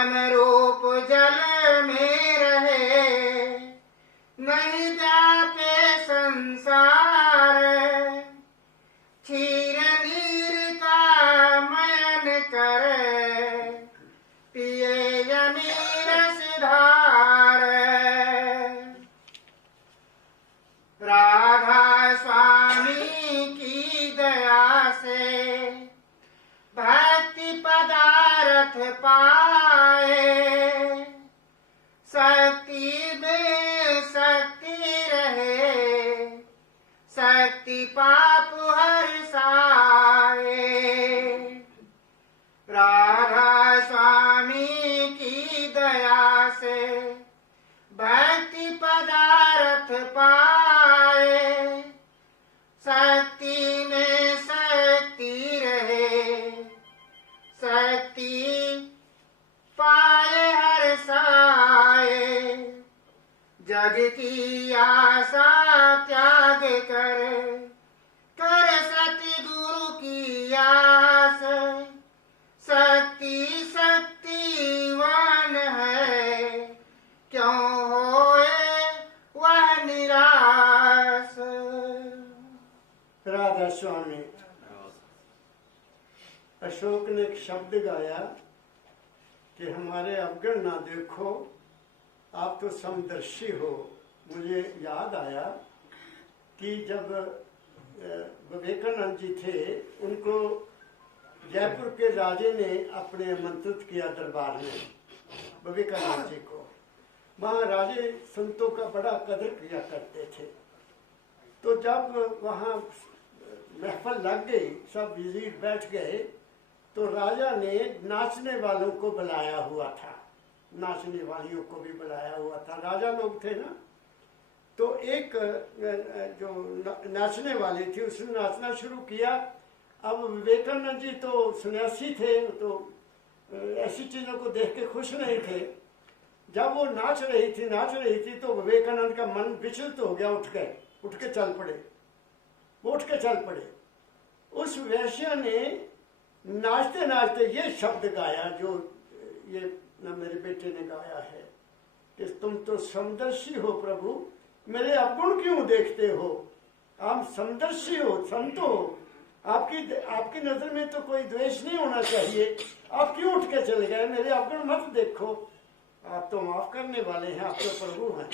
नाम रूप जल में रहे, नहीं जापे संसार। क्षीर नीर का मयन करे, पिए यमी रस धार। राधा स्वामी की दया से भक्ति पदार्थ पाए, शक्ति में शक्ति रहे, शक्ति पाप हर्षाए। राधा स्वामी की दया से भक्ति पदार्थ पाए, शक्ति में शक्ति रहे, शक्ति पाए हर्षाए। जग की आशा त्याग कर, कर सतगुरु की आस। शक्ति शक्तिवान है, क्यों होए वह निराश। राधा स्वामी। अशोक ने एक शब्द गाया कि हमारे अवगुण ना देखो, आप तो समदर्शी हो। मुझे याद आया कि जब विवेकानंद जी थे, उनको जयपुर के राजे ने अपने आमंत्रित किया दरबार में विवेकानंद जी को। वहाँ राजे संतों का बड़ा कदर किया करते थे। तो जब वहाँ महफल लग गई, सब वजीर बैठ गए, तो राजा ने नाचने वालों को बुलाया हुआ था, नाचने वालियों को भी बुलाया हुआ था। राजा लोग थे ना, तो एक जो नाचने वाली थी उसने नाचना शुरू किया। अब विवेकानंद जी तो सन्यासी थे, तो ऐसी चीजों को देख के खुश नहीं थे। जब वो नाच रही थी तो विवेकानंद का मन विचलित हो गया, उठ के चल पड़े, वो उठ के चल पड़े। उस वैश्य ने नाचते नाचते ये शब्द गाया जो ये ना मेरे बेटे ने गाया है कि तुम तो समदर्शी हो प्रभु, मेरे अवगुण क्यों देखते हो? आप समदर्शी हो, संत हो, आपकी नजर में तो कोई द्वेष नहीं होना चाहिए, आप क्यों उठ के चले गए? मेरे अवगुण मत देखो, आप तो माफ करने वाले हैं, आप तो प्रभु हैं।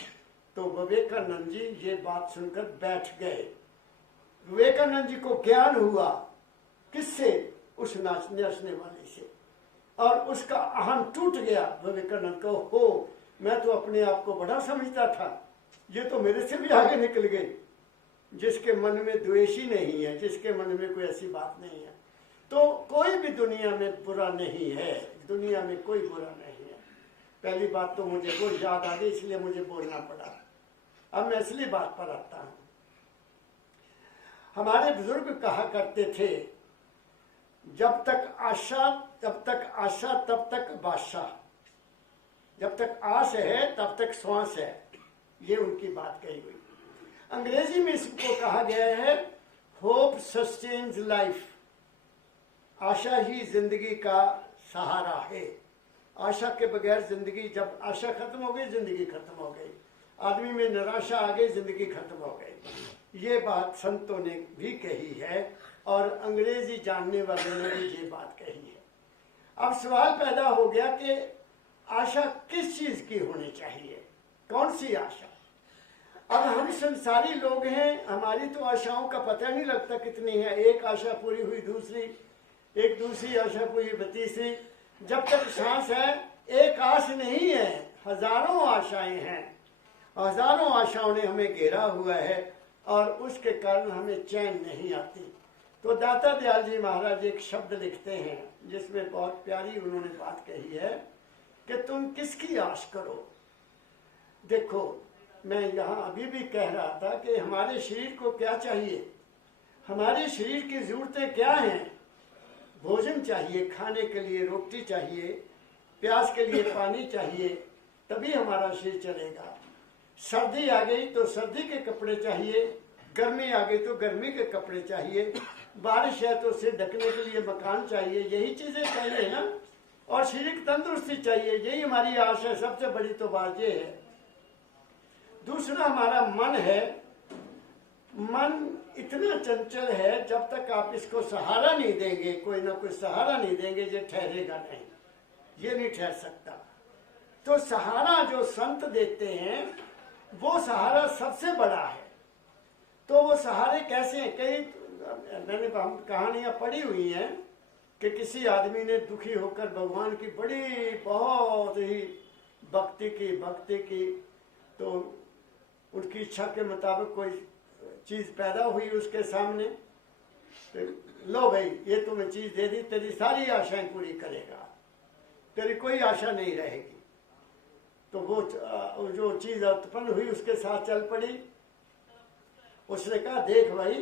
तो विवेकानंद जी ये बात सुनकर बैठ गए। विवेकानंद जी को ज्ञान हुआ, किससे? उस नाचने वाले से, और उसका अहम टूट गया। विवेकानंद को हो, मैं तो अपने आप को बड़ा समझता था, ये तो मेरे से भी आगे निकल गए। जिसके मन में द्वेष ही नहीं है, जिसके मन में कोई ऐसी बात नहीं है, तो कोई भी दुनिया में बुरा नहीं है, दुनिया में कोई बुरा नहीं है। पहली बात तो मुझे वो याद आ गई, इसलिए मुझे बोलना पड़ा। अब मैं असली बात पर आता हूं। हमारे बुजुर्ग कहा करते थे, जब तक आशा तब तक बादशाह, जब तक आस है तब तक श्वास है, ये उनकी बात कही हुई। अंग्रेजी में इसको कहा गया है होप सस्टेन्स लाइफ, आशा ही जिंदगी का सहारा है। आशा के बगैर जिंदगी, जब आशा खत्म हो गई जिंदगी खत्म हो गई, आदमी में निराशा आ गई जिंदगी खत्म हो गई। ये बात संतों ने भी कही है और अंग्रेजी जानने वालों ने भी ये बात कही है। अब सवाल पैदा हो गया कि आशा किस चीज की होनी चाहिए, कौन सी आशा? अब हम संसारी लोग हैं, हमारी तो आशाओं का पता नहीं लगता कितनी है। एक आशा पूरी हुई दूसरी, एक दूसरी आशा पूरी हुई तीसरी। जब तक सांस है एक आश नहीं है, हजारों आशाएं हैं, हजारों आशाओं ने हमें घेरा हुआ है और उसके कारण हमें चैन नहीं आती। तो दाता दयाल जी महाराज एक शब्द लिखते हैं जिसमें बहुत प्यारी उन्होंने बात कही है कि तुम किसकी आश करो। देखो, मैं यहाँ अभी भी कह रहा था कि हमारे शरीर को क्या चाहिए, हमारे शरीर की जरूरतें क्या हैं? भोजन चाहिए, खाने के लिए रोटी चाहिए, प्यास के लिए पानी चाहिए, तभी हमारा शरीर चलेगा। सर्दी आ गई तो सर्दी के कपड़े चाहिए, गर्मी आ गई तो गर्मी के कपड़े चाहिए, बारिश है तो उसे ढकने के लिए मकान चाहिए, यही चीजें चाहिए ना। और शारीरिक तंदुरुस्ती चाहिए, यही हमारी आश है। सबसे बड़ी तो बात ये है। दूसरा हमारा मन है। मन इतना चंचल है, जब तक आप इसको सहारा नहीं देंगे, कोई ना कोई सहारा नहीं देंगे, ये ठहरेगा नहीं, ये नहीं ठहर सकता। तो सहारा जो संत देते हैं वो सहारा सबसे बड़ा है। तो वो सहारे कैसे हैं? कई मैंने कहानियां पढ़ी हुई हैं कि किसी आदमी ने दुखी होकर भगवान की बड़ी बहुत ही भक्ति की, तो उनकी इच्छा के मुताबिक कोई चीज पैदा हुई उसके सामने, तो लो भाई ये तुम्हें चीज दे दी, तेरी सारी आशाएं पूरी करेगा, तेरी कोई आशा नहीं रहेगी। तो वो जो चीज उत्पन्न हुई उसके साथ चल पड़ी। उसने कहा देख भाई,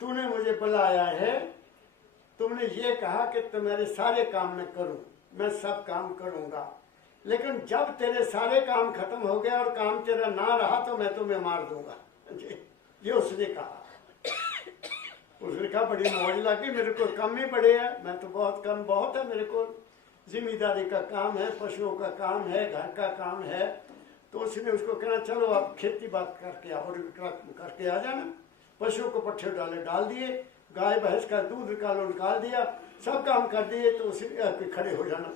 तूने मुझे बुलाया है, तुमने ये कहा कि तुम्हारे सारे काम मैं करूं, मैं सब काम करूंगा, लेकिन जब तेरे सारे काम खत्म हो गए और काम तेरा ना रहा तो मैं तुम्हें मार दूंगा। ये उसने कहा। उसने कहा बड़ी मौज लगी, मेरे को कम ही पड़े है, मैं तो बहुत है मेरे को, जिम्मेदारी का काम है, पशुओं का काम है, घर का काम है। तो उसने उसको कहना चलो आप खेती बात करके आओ, करके आ जाना। पशुओं को पट्ठे डाल दिए, गाय भैंस का दूध निकाल दिया, सब काम कर दिए। तो उसे खड़े हो जाना,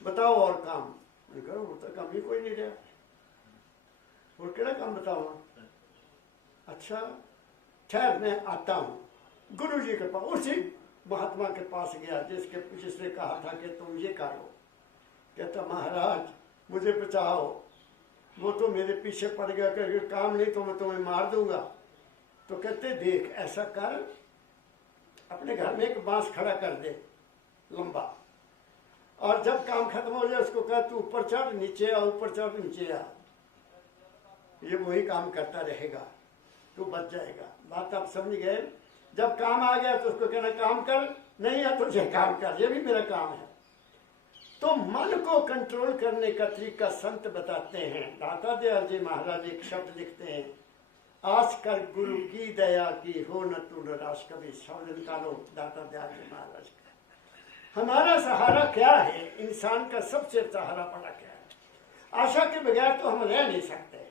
बताओ और काम। कहो वो तो काम ही कोई नहीं रहा, और केड़ा काम बताओ? अच्छा ठहर मैं आता हूँ। गुरु जी के पास, उसी महात्मा के पास गया जिसने कहा था कि तुम ये करो। कहता महाराज मुझे बचाओ, वो तो मेरे पीछे पड़ गया कि काम नहीं तो मैं तुम्हें मार दूंगा। तो कहते देख ऐसा कर, अपने घर में एक बांस खड़ा कर दे लंबा, और जब काम खत्म हो जाए उसको कह तू ऊपर चढ़ नीचे आ, ऊपर चढ़ नीचे आ, ये वही काम करता रहेगा, तू बच जाएगा। बात आप समझ गए? जब काम आ गया तो उसको कहना काम कर, नहीं है तुझे काम कर, ये भी मेरा काम है। तो मन को कंट्रोल करने का तरीका संत बताते हैं। दाता दयाल जी महाराज एक शब्द लिखते हैं, आस कर गुरु की दया की, हो न तू निराश कभी। शब्द निकालो दाता दयाल जी महाराज का। हमारा सहारा क्या है? इंसान का सबसे सहारा बड़ा क्या है? आशा के बगैर तो हम रह नहीं सकते।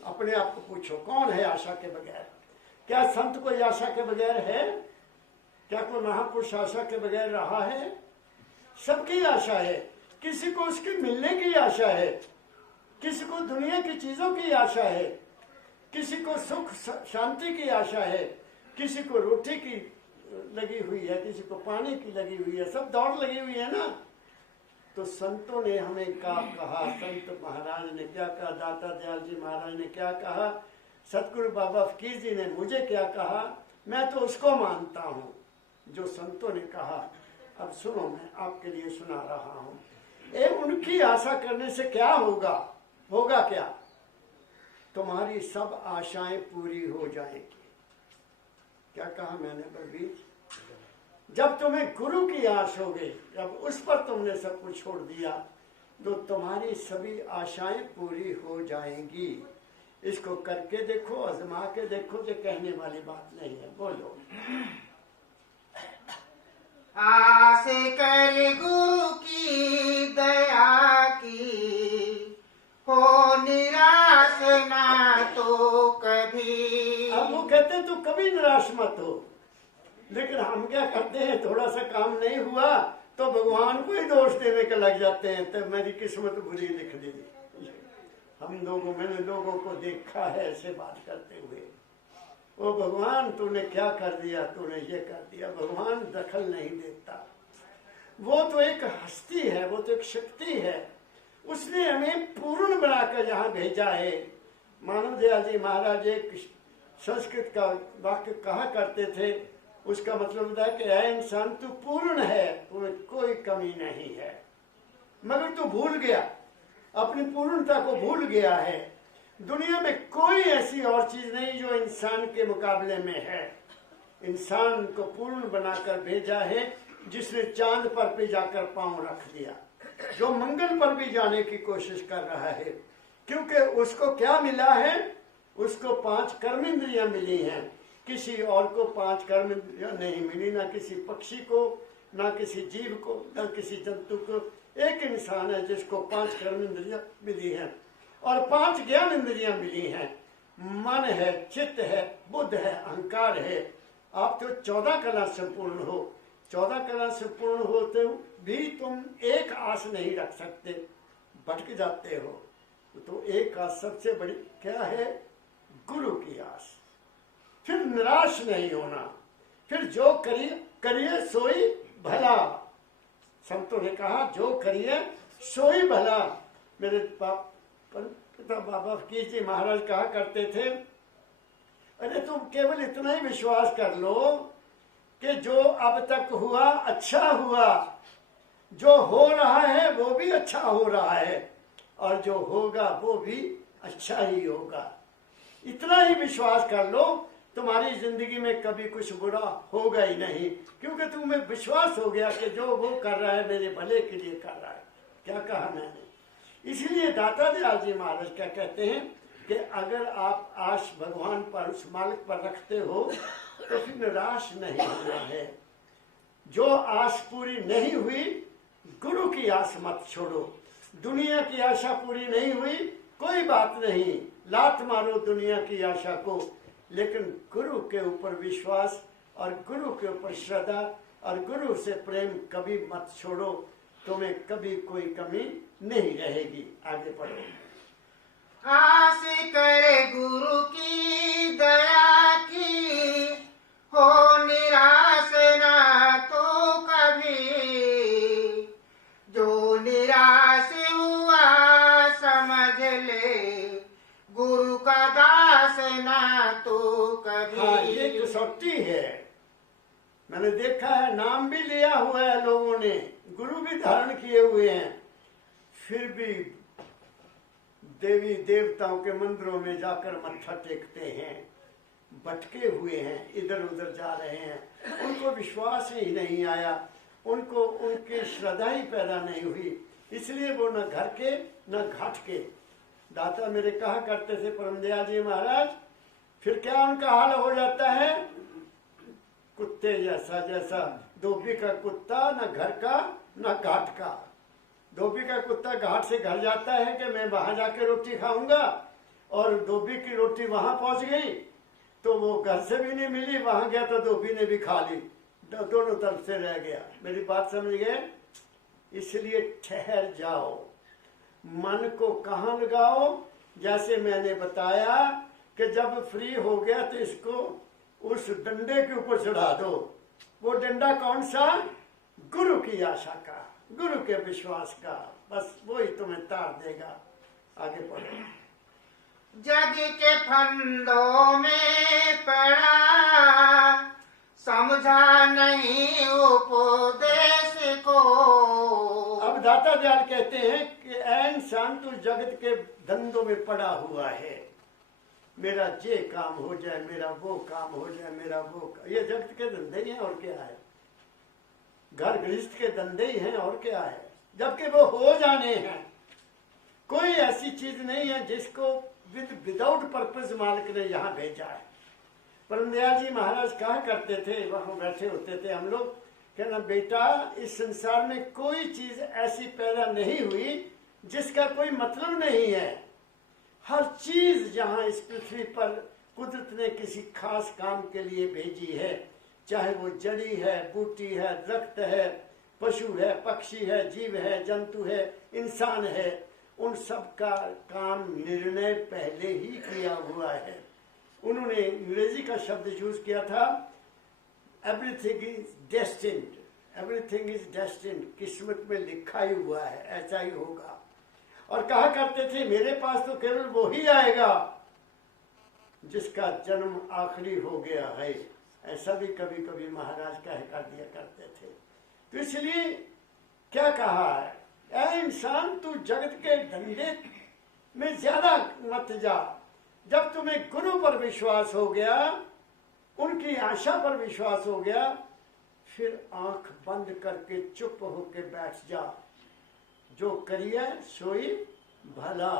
अपने आप को पूछो कौन है आशा के बगैर? क्या संत कोई आशा के बगैर है? क्या कोई महापुरुष आशा के बगैर रहा है? सबकी आशा है। किसी को उसके मिलने की आशा है, किसी को दुनिया की चीजों की आशा है, किसी को सुख शांति की आशा है, किसी को रोटी की लगी हुई है, किसी को पानी की लगी हुई है, सब दौड़ लगी हुई है ना। तो संतों ने हमें क्या कहा? संत महाराज ने क्या कहा? दाता दयाल जी महाराज ने क्या कहा? सतगुरु बाबा फकीर जी ने मुझे क्या कहा? मैं तो उसको मानता हूँ जो संतों ने कहा। अब सुनो, मैं आपके लिए सुना रहा हूँ। उनकी आशा करने से क्या होगा? होगा क्या? तुम्हारी सब आशाएं पूरी हो जाएंगी। क्या कहा मैंने बलबीर? जब तुम्हें गुरु की आश हो गई, जब उस पर तुमने सब कुछ छोड़ दिया, तो तुम्हारी सभी आशाएं पूरी हो जाएंगी। इसको करके देखो, आजमा के देखो, ये कहने वाली बात नहीं है। बोलो। आस कर गुरु की दया की, हो निराश ना तो कभी। अब वो कहते तू कभी निराश मत हो, लेकिन हम क्या करते हैं? थोड़ा सा काम नहीं हुआ तो भगवान को ही दोष देने के लग जाते हैं, तब मेरी किस्मत बुरी लिख दी। मैंने लोगों को देखा है ऐसे बात करते हुए, ओ भगवान तूने क्या कर दिया, तूने ये कर दिया। भगवान दखल नहीं देता। वो तो एक हस्ती है, वो तो एक शक्ति है, उसने हमें पूर्ण बनाकर यहाँ भेजा है। मानव दयाल जी महाराज एक संस्कृत का वाक्य कहा करते थे, उसका मतलब होता है कि ऐ इंसान तू पूर्ण है, तुम्हें कोई कमी नहीं है, मगर तू भूल गया, अपनी पूर्णता को भूल गया है। दुनिया में कोई ऐसी और चीज नहीं जो इंसान के मुकाबले में है। इंसान को पूर्ण बनाकर भेजा है, जिसने चांद पर भी जाकर पांव रख दिया, जो मंगल पर भी जाने की कोशिश कर रहा है, क्योंकि उसको क्या मिला है? उसको 5 कर्मेंद्रियां मिली हैं। किसी और को 5 कर्मेंद्रियां नहीं मिली, ना किसी पक्षी को, ना किसी जीव को, ना किसी जंतु को। एक इंसान है जिसको 5 कर्म इंद्रियां मिली हैं और 5 ज्ञान इंद्रियां मिली हैं। मन है, चित्त है, बुद्ध है, अहंकार है। आप तो 14 कला संपूर्ण हो। 14 कला संपूर्ण होते भी तुम एक आस नहीं रख सकते, भटक जाते हो। तो एक आस सबसे बड़ी क्या है? गुरु की आस। फिर निराश नहीं होना। फिर जो करिए सोई भला। संतों ने कहा जो करिए सोई भला। मेरे पिता बाबा फकीर जी महाराज कहा करते थे, अरे तुम केवल इतना ही विश्वास कर लो कि जो अब तक हुआ अच्छा हुआ, जो हो रहा है वो भी अच्छा हो रहा है, और जो होगा वो भी अच्छा ही होगा। इतना ही विश्वास कर लो, तुम्हारी जिंदगी में कभी कुछ बुरा होगा ही नहीं, क्योंकि तुम्हें विश्वास हो गया कि जो वो कर रहा है मेरे भले के लिए कर रहा है। क्या कहा मैंने? इसलिए दाता दयाल जी महाराज क्या कहते हैं कि अगर आप आश भगवान पर, उस मालिक पर रखते हो तो फिर निराश नहीं होना है। जो आस पूरी नहीं हुई, गुरु की आस मत छोड़ो। दुनिया की आशा पूरी नहीं हुई, कोई बात नहीं, लात मारो दुनिया की आशा को, लेकिन गुरु के ऊपर विश्वास और गुरु के ऊपर श्रद्धा और गुरु से प्रेम कभी मत छोड़ो। तुम्हें कभी कोई कमी नहीं रहेगी। आगे पढ़ो। आस करे गुरु की दया की, हो निराश ना तो कभी। जो निराश हुआ समझ ले, गुरु का दास ना तो कभी। हाँ, ये कसौटी है। मैंने देखा है, नाम भी लिया हुआ है लोगों ने, गुरु भी धारण किए हुए हैं, फिर भी देवी देवताओं के मंदिरों में जाकर मत्था टेकते हैं, भटके हुए हैं, इधर उधर जा रहे हैं। उनको विश्वास ही नहीं आया, उनको उनकी श्रद्धा ही पैदा नहीं हुई, इसलिए वो न घर के न घाट के। दाता मेरे कहा करते थे परमदयाल जी महाराज, फिर क्या उनका हाल हो जाता है? कुत्ते जैसा, जैसा धोबी का कुत्ता, न घर का न घाट का। धोबी का कुत्ता घाट से घर जाता है कि मैं वहां जाके रोटी खाऊंगा, और धोबी की रोटी वहां पहुंच गई तो वो घर से भी नहीं मिली, वहां गया तो धोबी ने भी खा ली, दोनों तरफ से रह गया। मेरी बात समझ गए? इसलिए ठहर जाओ, मन को कहाँ लगाओ? जैसे मैंने बताया कि जब फ्री हो गया तो इसको उस डंडे के ऊपर चढ़ा दो। वो डंडा कौन सा? गुरु की आशा का, गुरु के विश्वास का। बस वो ही तुम्हें तार देगा। आगे पढ़ो। जग के फंदों में पड़ा, समझा नहीं उपदेश को। अब दाता दयाल कहते हैं कि ऐ इंसान तू जगत के धंधों में पड़ा हुआ है, मेरा ये काम हो जाए, मेरा वो काम हो जाए, मेरा वो। ये जगत के धंधे ही हैं, और क्या है? घर गृहस्थ के धंधे ही हैं, और क्या है? जबकि वो हो जाने हैं। कोई ऐसी चीज नहीं है जिसको विदाउट पर्पज मालिक ने यहाँ भेजा है। परमदयाल जी महाराज कहा करते थे, वहां बैठे होते थे हम लोग, कहना बेटा इस संसार में कोई चीज ऐसी पैदा नहीं हुई जिसका कोई मतलब नहीं है। हर चीज जहाँ इस पृथ्वी पर कुदरत ने किसी खास काम के लिए भेजी है, चाहे वो जड़ी है, बूटी है, दरख्त है, पशु है, पक्षी है, जीव है, जंतु है, इंसान है, उन सब का काम निर्णय पहले ही किया हुआ है। उन्होंने अंग्रेजी का शब्द यूज किया था, everything is destined, everything is destined, किस्मत में लिखा ही हुआ है, ऐसा ही होगा। और कहा करते थे मेरे पास तो केवल वो ही आएगा जिसका जन्म आखिरी हो गया है। ऐसा भी कभी कभी महाराज कह कर दिया करते थे। तो इसलिए क्या कहा है, ऐ इंसान तू जगत के धंधे में ज्यादा मत जा। जब तुम्हें गुरु पर विश्वास हो गया, उनकी आशा पर विश्वास हो गया, फिर आंख बंद करके चुप होके बैठ जा। जो करिए सोई भला,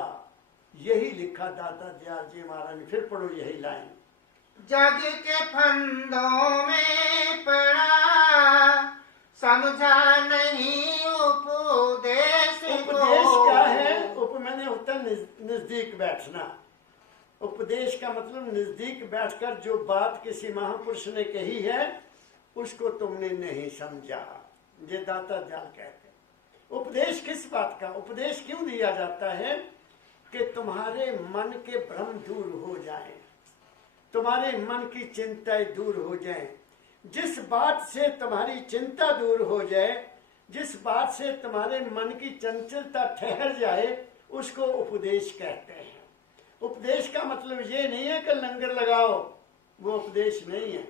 यही लिखा दाता दयाल जी महाराज ने। फिर पढ़ो यही लाइन। जग के फंदों में पड़ा, समझा नहीं उपदेश को। उपदेश क्या है? मैंने होता नजदीक बैठना। उपदेश का मतलब नजदीक बैठकर जो बात किसी महापुरुष ने कही है उसको तुमने नहीं समझा, ये दाता दयाल कहते हैं। उपदेश किस बात का? उपदेश क्यों दिया जाता है? कि तुम्हारे मन के भ्रम दूर हो जाएं, तुम्हारे मन की चिंताएं दूर हो जाएं। जिस बात से तुम्हारी चिंता दूर हो जाए, जिस बात से तुम्हारे मन की चंचलता ठहर जाए, उसको उपदेश कहते हैं। उपदेश का मतलब ये नहीं है कि लंगर लगाओ, वो उपदेश नहीं है।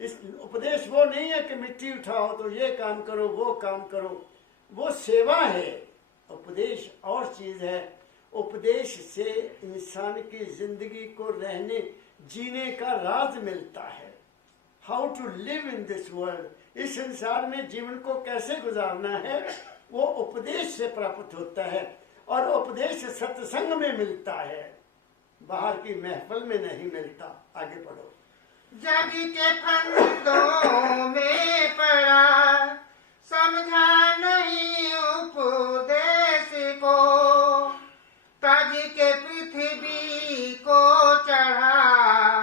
इस उपदेश वो नहीं है कि मिट्टी उठाओ तो ये काम करो वो काम करो, वो सेवा है। उपदेश और चीज है। उपदेश से इंसान की जिंदगी को रहने जीने का राज मिलता है। How to live in this world, इस संसार में जीवन को कैसे गुजारना है, वो उपदेश से प्राप्त होता है। और उपदेश सत्संग में मिलता है, बाहर की महफिल में नहीं मिलता। आगे पढ़ो। जग के फंदों में पड़ा, समझा नहीं उपदेश को। तज के पृथ्वी को चढ़ा,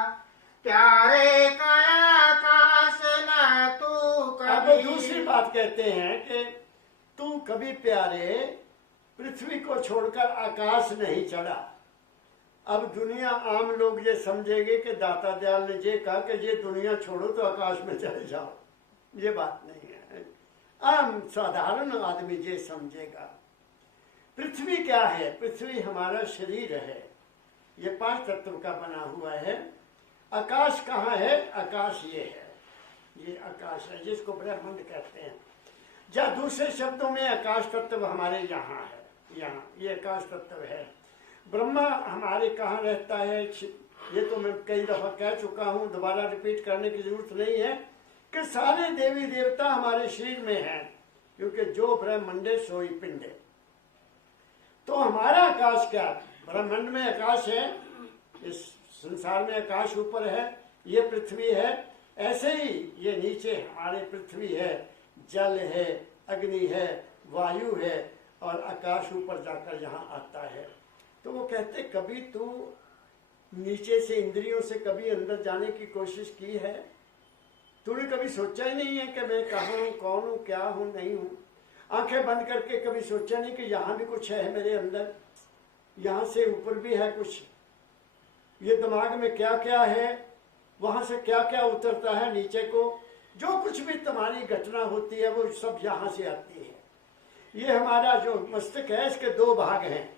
प्यारे का आकाश न तू अब कभी। दूसरी बात कहते हैं कि तू कभी प्यारे पृथ्वी को छोड़कर आकाश नहीं चढ़ा। अब दुनिया आम लोग ये समझेंगे कि दाता दयाल ने ये कहा कि ये दुनिया छोड़ो तो आकाश में चले जाओ। ये बात नहीं है। आम साधारण आदमी ये समझेगा। पृथ्वी क्या है? पृथ्वी हमारा शरीर है, ये 5 तत्व का बना हुआ है। आकाश कहाँ है? आकाश ये है, ये आकाश है जिसको ब्रह्मांड कहते हैं। या दूसरे शब्दों में आकाश तत्व हमारे यहाँ है, यहाँ ये आकाश तत्व है। ब्रह्मा हमारे कहाँ रहता है? ये तो मैं कई दफा कह चुका हूँ, दोबारा रिपीट करने की जरूरत नहीं है कि सारे देवी देवता हमारे शरीर में हैं, क्योंकि जो ब्रह्मांडे सोई पिंडे। तो हमारा आकाश क्या? ब्रह्मांड में आकाश है, इस संसार में आकाश ऊपर है, ये पृथ्वी है। ऐसे ही ये नीचे हमारे पृथ्वी है, जल है, अग्नि है, वायु है, और आकाश ऊपर जाकर यहाँ आता है। तो वो कहते कभी तू नीचे से इंद्रियों से कभी अंदर जाने की कोशिश की है? तूने कभी सोचा ही नहीं है कि मैं कहाँ हूँ, कौन हूँ, क्या हूँ, नहीं हूँ? आंखें बंद करके कभी सोचा नहीं कि यहाँ भी कुछ है मेरे अंदर, यहाँ से ऊपर भी है कुछ, ये दिमाग में क्या क्या है, वहां से क्या क्या उतरता है नीचे को। जो कुछ भी तुम्हारी घटना होती है वो सब यहाँ से आती है। ये हमारा जो मस्तिष्क है इसके 2 भाग हैं,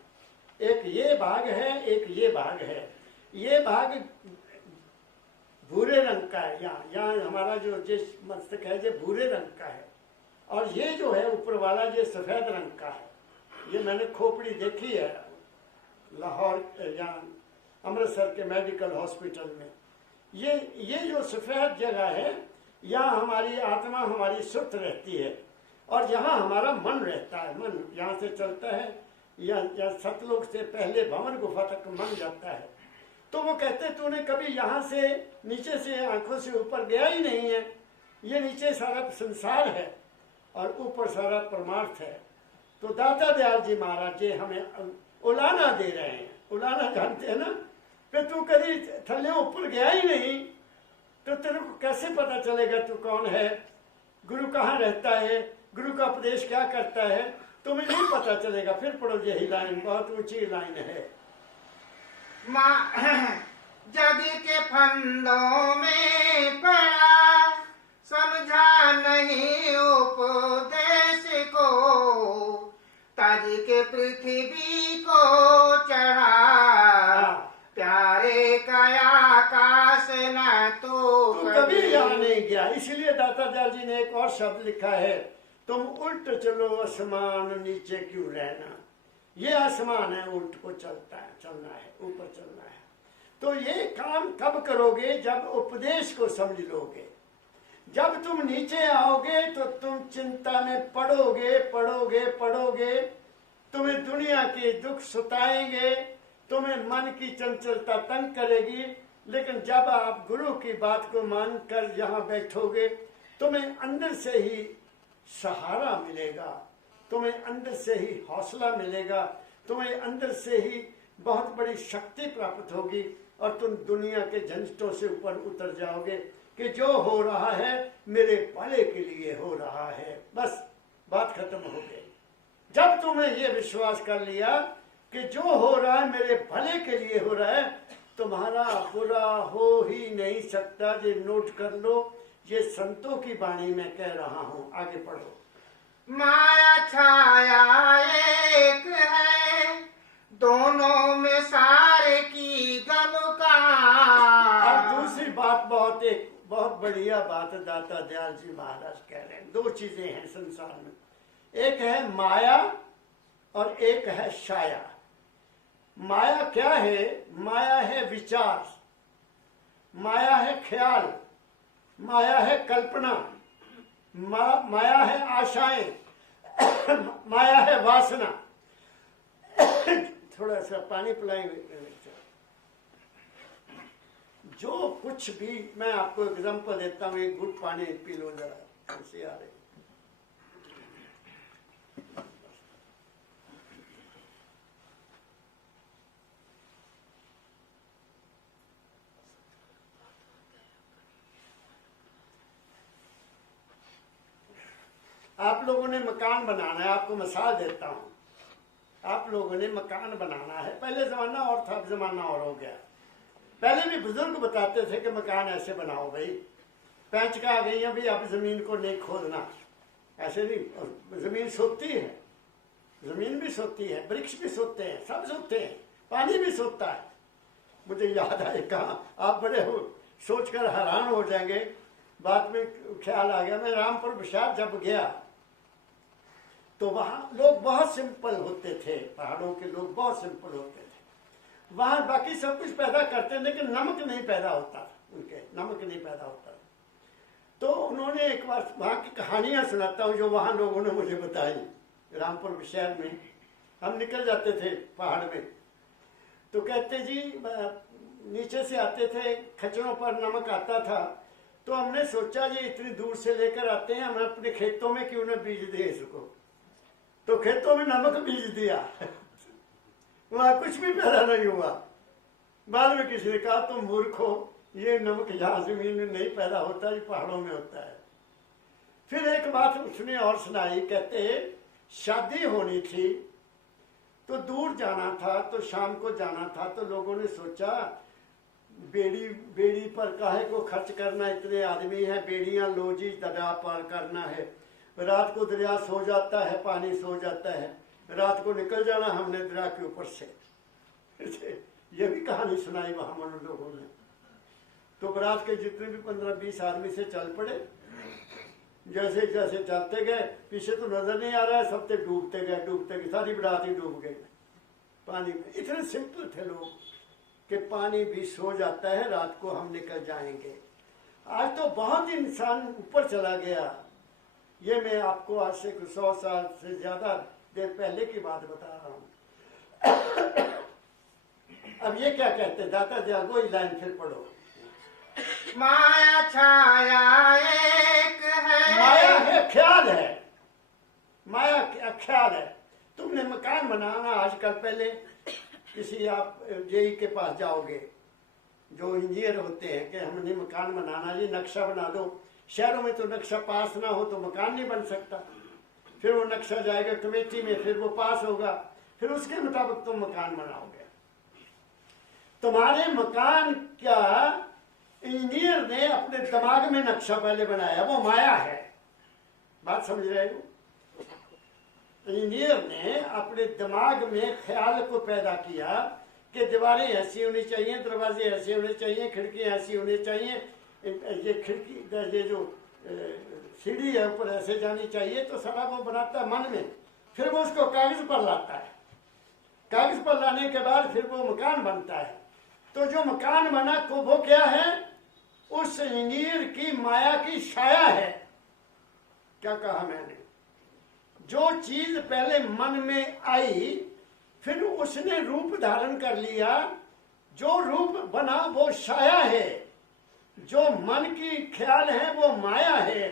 एक ये भाग है, एक ये भाग है। ये भाग भूरे रंग का है, यहाँ हमारा जो जिस मस्तिष्क है ये भूरे रंग का है, और ये जो है ऊपर वाला ये सफेद रंग का है। ये मैंने खोपड़ी देखी है लाहौर यहाँ अमृतसर के मेडिकल हॉस्पिटल में। ये जो सफेद जगह है, यहाँ हमारी आत्मा हमारी सुत रहती है, और यहाँ हमारा मन रहता है। मन यहाँ से चलता है, या सतलोक से पहले भंवर गुफा तक मन जाता है। तो वो कहते तूने कभी यहाँ से नीचे से आंखों से ऊपर गया ही नहीं है। ये नीचे सारा संसार है और ऊपर सारा परमार्थ है। तो दाता दयाल जी महाराज जी हमें उलाना दे रहे हैं। उलाना जानते हैं ना, कि तू कभी थल्ले ऊपर गया ही नहीं तो तेरे को कैसे पता चलेगा तू कौन है, गुरु कहाँ रहता है, गुरु का उपदेश क्या करता है, तुम्हें नहीं पता चलेगा। फिर पढ़ो, यही लाइन बहुत ऊंची लाइन है। जग के फंदों में पड़ा, समझा नहीं उपदेश को। तज के पृथ्वी को चढ़ा, प्यारे का आकाश न तो कभी यहाँ नहीं गया। इसलिए दाता दयाल जी ने एक और शब्द लिखा है, तुम उल्ट चलो आसमान नीचे क्यों रहना। ये आसमान है, उल्ट को चलता है, चलना है, ऊपर चलना है। तो ये काम कब करोगे? जब उपदेश को समझ लोगे। जब तुम नीचे आओगे तो तुम चिंता में पड़ोगे पड़ोगे पड़ोगे, तुम्हें दुनिया के दुख सताएंगे, तुम्हें मन की चंचलता तंग करेगी। लेकिन जब आप गुरु की बात को मानकर यहाँ बैठोगे, तुम्हें अंदर से ही सहारा मिलेगा, तुम्हें अंदर से ही हौसला मिलेगा, तुम्हें अंदर से ही बहुत बड़ी शक्ति प्राप्त होगी और तुम दुनिया के झंझटों से ऊपर उतर जाओगे कि जो हो रहा है मेरे भले के लिए हो रहा है। बस बात खत्म हो गई। जब तुमने ये विश्वास कर लिया कि जो हो रहा है मेरे भले के लिए हो रहा है, तुम्हारा बुरा हो ही नहीं सकता। ये नोट कर लो, ये संतों की वाणी में कह रहा हूं। आगे पढ़ो। माया छाया एक है, दोनों में सारे की गम का। अब दूसरी बात, बहुत बढ़िया बात दाता दयाल जी महाराज कह रहे हैं। दो चीजें हैं संसार में, एक है माया और एक है छाया। माया क्या है? माया है विचार, माया है ख्याल, माया है कल्पना, माया है आशाएं, माया है वासना। थोड़ा सा पानी पिलाएंगे। जो कुछ भी, मैं आपको एग्जांपल देता हूँ, एक घुट पानी पी लो जरा, ऐसे आ रहे। आप लोगों ने मकान बनाना है, आपको मिसाल देता हूँ। आप लोगों ने मकान बनाना है। पहले जमाना और था, अब जमाना और हो गया। पहले भी बुजुर्ग बताते थे कि मकान ऐसे बनाओ भाई, पैंच का आ गई है भाई, अब जमीन को नहीं खोदना, ऐसे नहीं। जमीन सोती है, जमीन भी सोती है, वृक्ष भी सोते हैं, सब सोते हैं, पानी भी सोता है। मुझे याद आए, कहा आप बड़े हो सोचकर हैरान हो जाएंगे, बात में ख्याल आ गया। मैं रामपुर विशाल जब गया तो वहां लोग बहुत सिंपल होते थे, पहाड़ों के लोग बहुत सिंपल होते थे। वहां बाकी सब कुछ पैदा करते हैं, लेकिन नमक नहीं पैदा होता, उनके नमक नहीं पैदा होता। तो उन्होंने एक बार, वहां की कहानियां सुनाता हूँ जो वहां लोगों ने मुझे बताई। रामपुर शहर में हम निकल जाते थे पहाड़ में, तो कहते जी नीचे से आते थे, खचरों पर नमक आता था, तो हमने सोचा ये इतनी दूर से लेकर आते हैं, हम अपने खेतों में क्यों न बीज दें इसको। तो खेतों में नमक बीज दिया। वहां कुछ भी पैदा नहीं हुआ। बाद में किसी ने कहा तुम मूर्ख हो, ये नमक यहाँ जमीन में नहीं पैदा होता, ये पहाड़ों में होता है। फिर एक बात उसने और सुनाई, कहते शादी होनी थी तो दूर जाना था, तो शाम को जाना था, तो लोगों ने सोचा बेड़ी पर काहे को खर्च करना, इतने आदमी हैं, बेड़ियां लो जी, दरिया पार करना है। रात को दरिया सो जाता है, पानी सो जाता है, रात को निकल जाना हमने दरिया के ऊपर से। ये भी कहानी सुनाई वहां मन लोगों ने। तो बरात के जितने भी 15-20 आदमी से चल पड़े। जैसे जैसे चलते गए, पीछे तो नजर नहीं आ रहा है, सब डूबते गए, सारी बरात ही डूब गई पानी में। इतने सिंपल थे लोग कि पानी भी सो जाता है, रात को हम निकल जाएंगे। आज तो बहुत इंसान ऊपर चला गया। ये मैं आपको आज से 100 साल से ज्यादा देर पहले की बात बता रहा हूँ। अब ये क्या कहते हैं दाता दयाल, वही लाइन फिर पढ़ो। माया छाया एक है, माया है ख्याल है, माया क्या ख्याल है। तुमने मकान बनाना आजकल, पहले किसी आप जेई के पास जाओगे, जो इंजीनियर होते हैं, कि हमने मकान बनाना, ये नक्शा बना दो। शहरों में तो नक्शा पास ना हो तो मकान नहीं बन सकता। फिर वो नक्शा जाएगा कमेटी में, फिर वो पास होगा, फिर उसके मुताबिक तुम मकान बनाओगे। तुम्हारे मकान क्या इंजीनियर ने अपने दिमाग में नक्शा पहले बनाया, वो माया है। बात समझ रहे हो? इंजीनियर ने अपने दिमाग में ख्याल को पैदा किया कि दीवारें ऐसी होनी चाहिए, दरवाजे ऐसे होने चाहिए, खिड़कियां ऐसी होनी चाहिए, ये खिड़की, ये जो सीढ़ी है ऊपर ऐसे जानी चाहिए। तो सारा वो बनाता है मन में, फिर वो उसको कागज पर लाता है। कागज पर लाने के बाद फिर वो मकान बनता है। तो जो मकान बना को वो क्या है? उस इंजीनियर की माया की छाया है। क्या कहा मैंने? जो चीज पहले मन में आई, फिर उसने रूप धारण कर लिया। जो रूप बना वो छाया है, जो मन की ख्याल है वो माया है।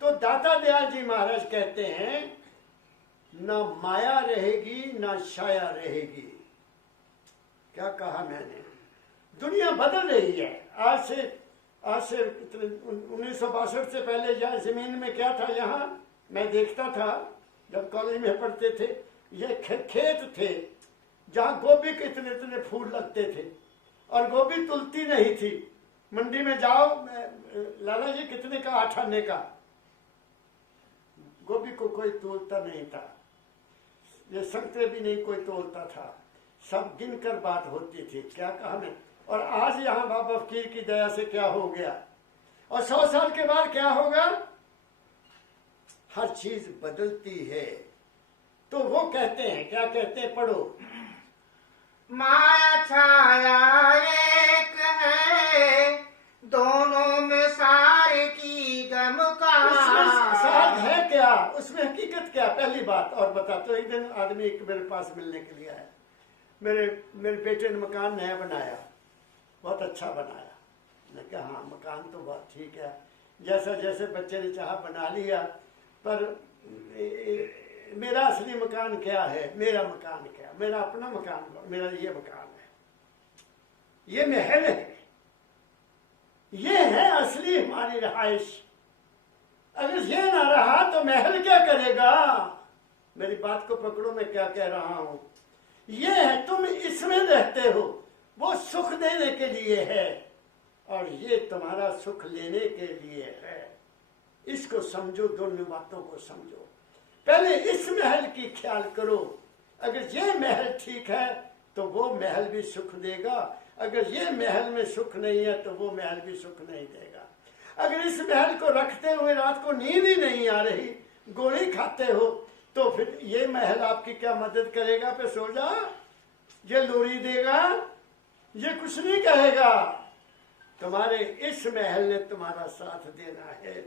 तो दाता दयाल जी महाराज कहते हैं ना माया रहेगी ना छाया रहेगी। क्या कहा मैंने? दुनिया बदल रही है। आज से इतने 1962 से पहले यहाँ जमीन में क्या था, यहाँ मैं देखता था जब कॉलेज में पढ़ते थे, ये खेत थे जहाँ गोभी के इतने इतने फूल लगते थे और गोभी तुलती नहीं थी। मंडी में जाओ, लाला जी कितने का? 8 आने का। गोभी को कोई तोलता नहीं था, ये संतरे भी नहीं कोई तोलता था, सब गिनकर बात होती थी। क्या कहा मैं? और आज यहाँ बाबा फकीर की दया से क्या हो गया, और 100 साल के बाद क्या होगा? हर चीज बदलती है। तो वो कहते हैं, क्या कहते हैं, पढ़ो। माया छाया एक है, दोनों में सार की गम का। उसमें सार है क्या, उसमें हकीकत क्या? पहली बात और बता। तो एक दिन आदमी एक मेरे पास मिलने के लिए आया। मेरे बेटे ने मकान नया बनाया, बहुत अच्छा बनाया। मैं कहा हाँ मकान तो बहुत ठीक है, जैसा जैसे बच्चे ने चाहा बना लिया, पर मेरा असली मकान क्या है? मेरा मकान क्या? मेरा अपना मकान, मेरा ये मकान है, ये महल है, ये है असली हमारी रहाइश। अगर ये ना रहा तो महल क्या करेगा? मेरी बात को पकड़ो, मैं क्या कह रहा हूं। ये है, तुम इसमें रहते हो, वो सुख देने के लिए है और ये तुम्हारा सुख लेने के लिए है। इसको समझो, दोनों बातों को समझो। पहले इस महल की ख्याल करो। अगर ये महल ठीक है तो वो महल भी सुख देगा, अगर ये महल में सुख नहीं है तो वो महल भी सुख नहीं देगा। अगर इस महल को रखते हुए रात को नींद ही नहीं आ रही, गोली खाते हो, तो फिर ये महल आपकी क्या मदद करेगा? पे सो जा, ये लोरी देगा, ये कुछ नहीं कहेगा। तुम्हारे इस महल ने तुम्हारा साथ देना है।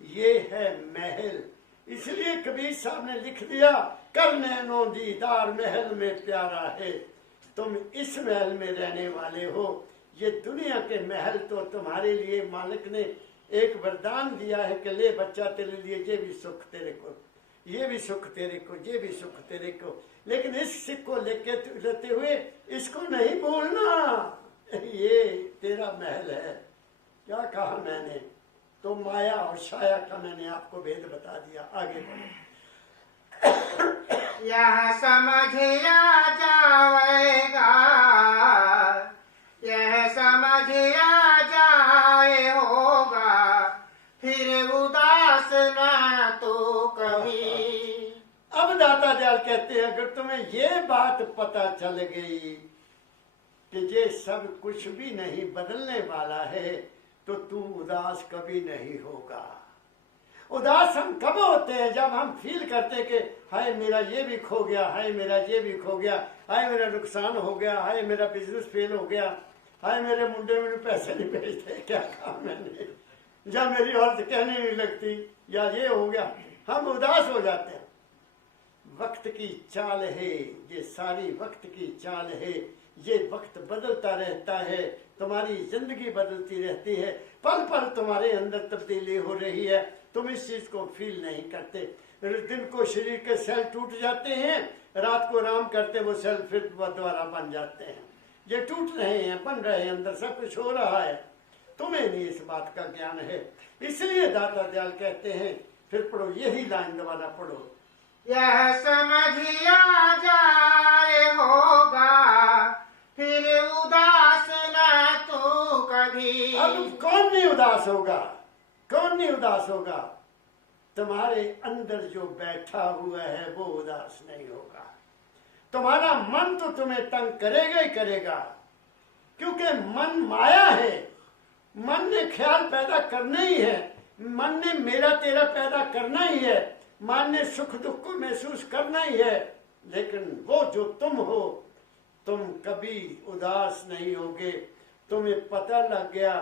ये है महल। इसलिए कबीर साहब ने लिख दिया, कर नैनो दीदार महल में प्यारा है। तुम इस महल में रहने वाले हो। ये दुनिया के महल तो तुम्हारे लिए मालिक ने एक वरदान दिया है कि ले बच्चा, तेरे लिए ये भी सुख तेरे को, ये भी सुख तेरे को, ये भी सुख तेरे को। लेकिन इस सिख को लेते हुए इसको नहीं भूलना, ये तेरा महल है। क्या कहा मैंने? तो माया और छाया का मैंने आपको भेद बता दिया। आगे बढ़ो। यह समझ आ जाएगा, यह समझ आ जाए होगा, फिर उदास न तो कभी। अब दाता दयाल कहते हैं, अगर तुम्हें ये बात पता चल गई कि ये सब कुछ भी नहीं बदलने वाला है, तो तू उदास कभी नहीं होगा। उदास हम कब होते हैं? जब हम फील करते कि हाय मेरा ये भी खो गया, हाय मेरा ये भी खो गया, हाय मेरा नुकसान हो गया, हाय मेरा बिजनेस फेल हो गया, हाय मेरे मुंडे में पैसे नहीं भेजते, क्या कहा मैंने, या मेरी औरत कहने नहीं लगती, या ये हो गया, हम उदास हो जाते हैं। वक्त की चाल है ये, सारी वक्त की चाल है। ये वक्त बदलता रहता है, तुम्हारी जिंदगी बदलती रहती है, पल पल तुम्हारे अंदर तब्दीली हो रही है, तुम इस चीज को फील नहीं करते। दिन को शरीर के सेल टूट जाते हैं, रात को आराम करते वो सेल फिर दोबारा बन जाते हैं। ये टूट रहे हैं, बन रहे हैं, अंदर सब कुछ हो रहा है, तुम्हें नहीं इस बात का ज्ञान है। इसलिए दाता दयाल कहते हैं, फिर पढ़ो यही लाइन दोबारा पढ़ो। यह समझ आ जाए होगा, फिर उदास न तो कभी। अब कौन नहीं उदास होगा? कौन नहीं उदास होगा? तुम्हारे अंदर जो बैठा हुआ है वो उदास नहीं होगा। तुम्हारा मन तो तुम्हें तंग करेगा ही करेगा, क्योंकि मन माया है। मन ने ख्याल पैदा करना ही है, मन ने मेरा तेरा पैदा करना ही है, मन ने सुख दुख को महसूस करना ही है। लेकिन वो जो तुम हो, तुम कभी उदास नहीं होगे। तुम्हें पता लग गया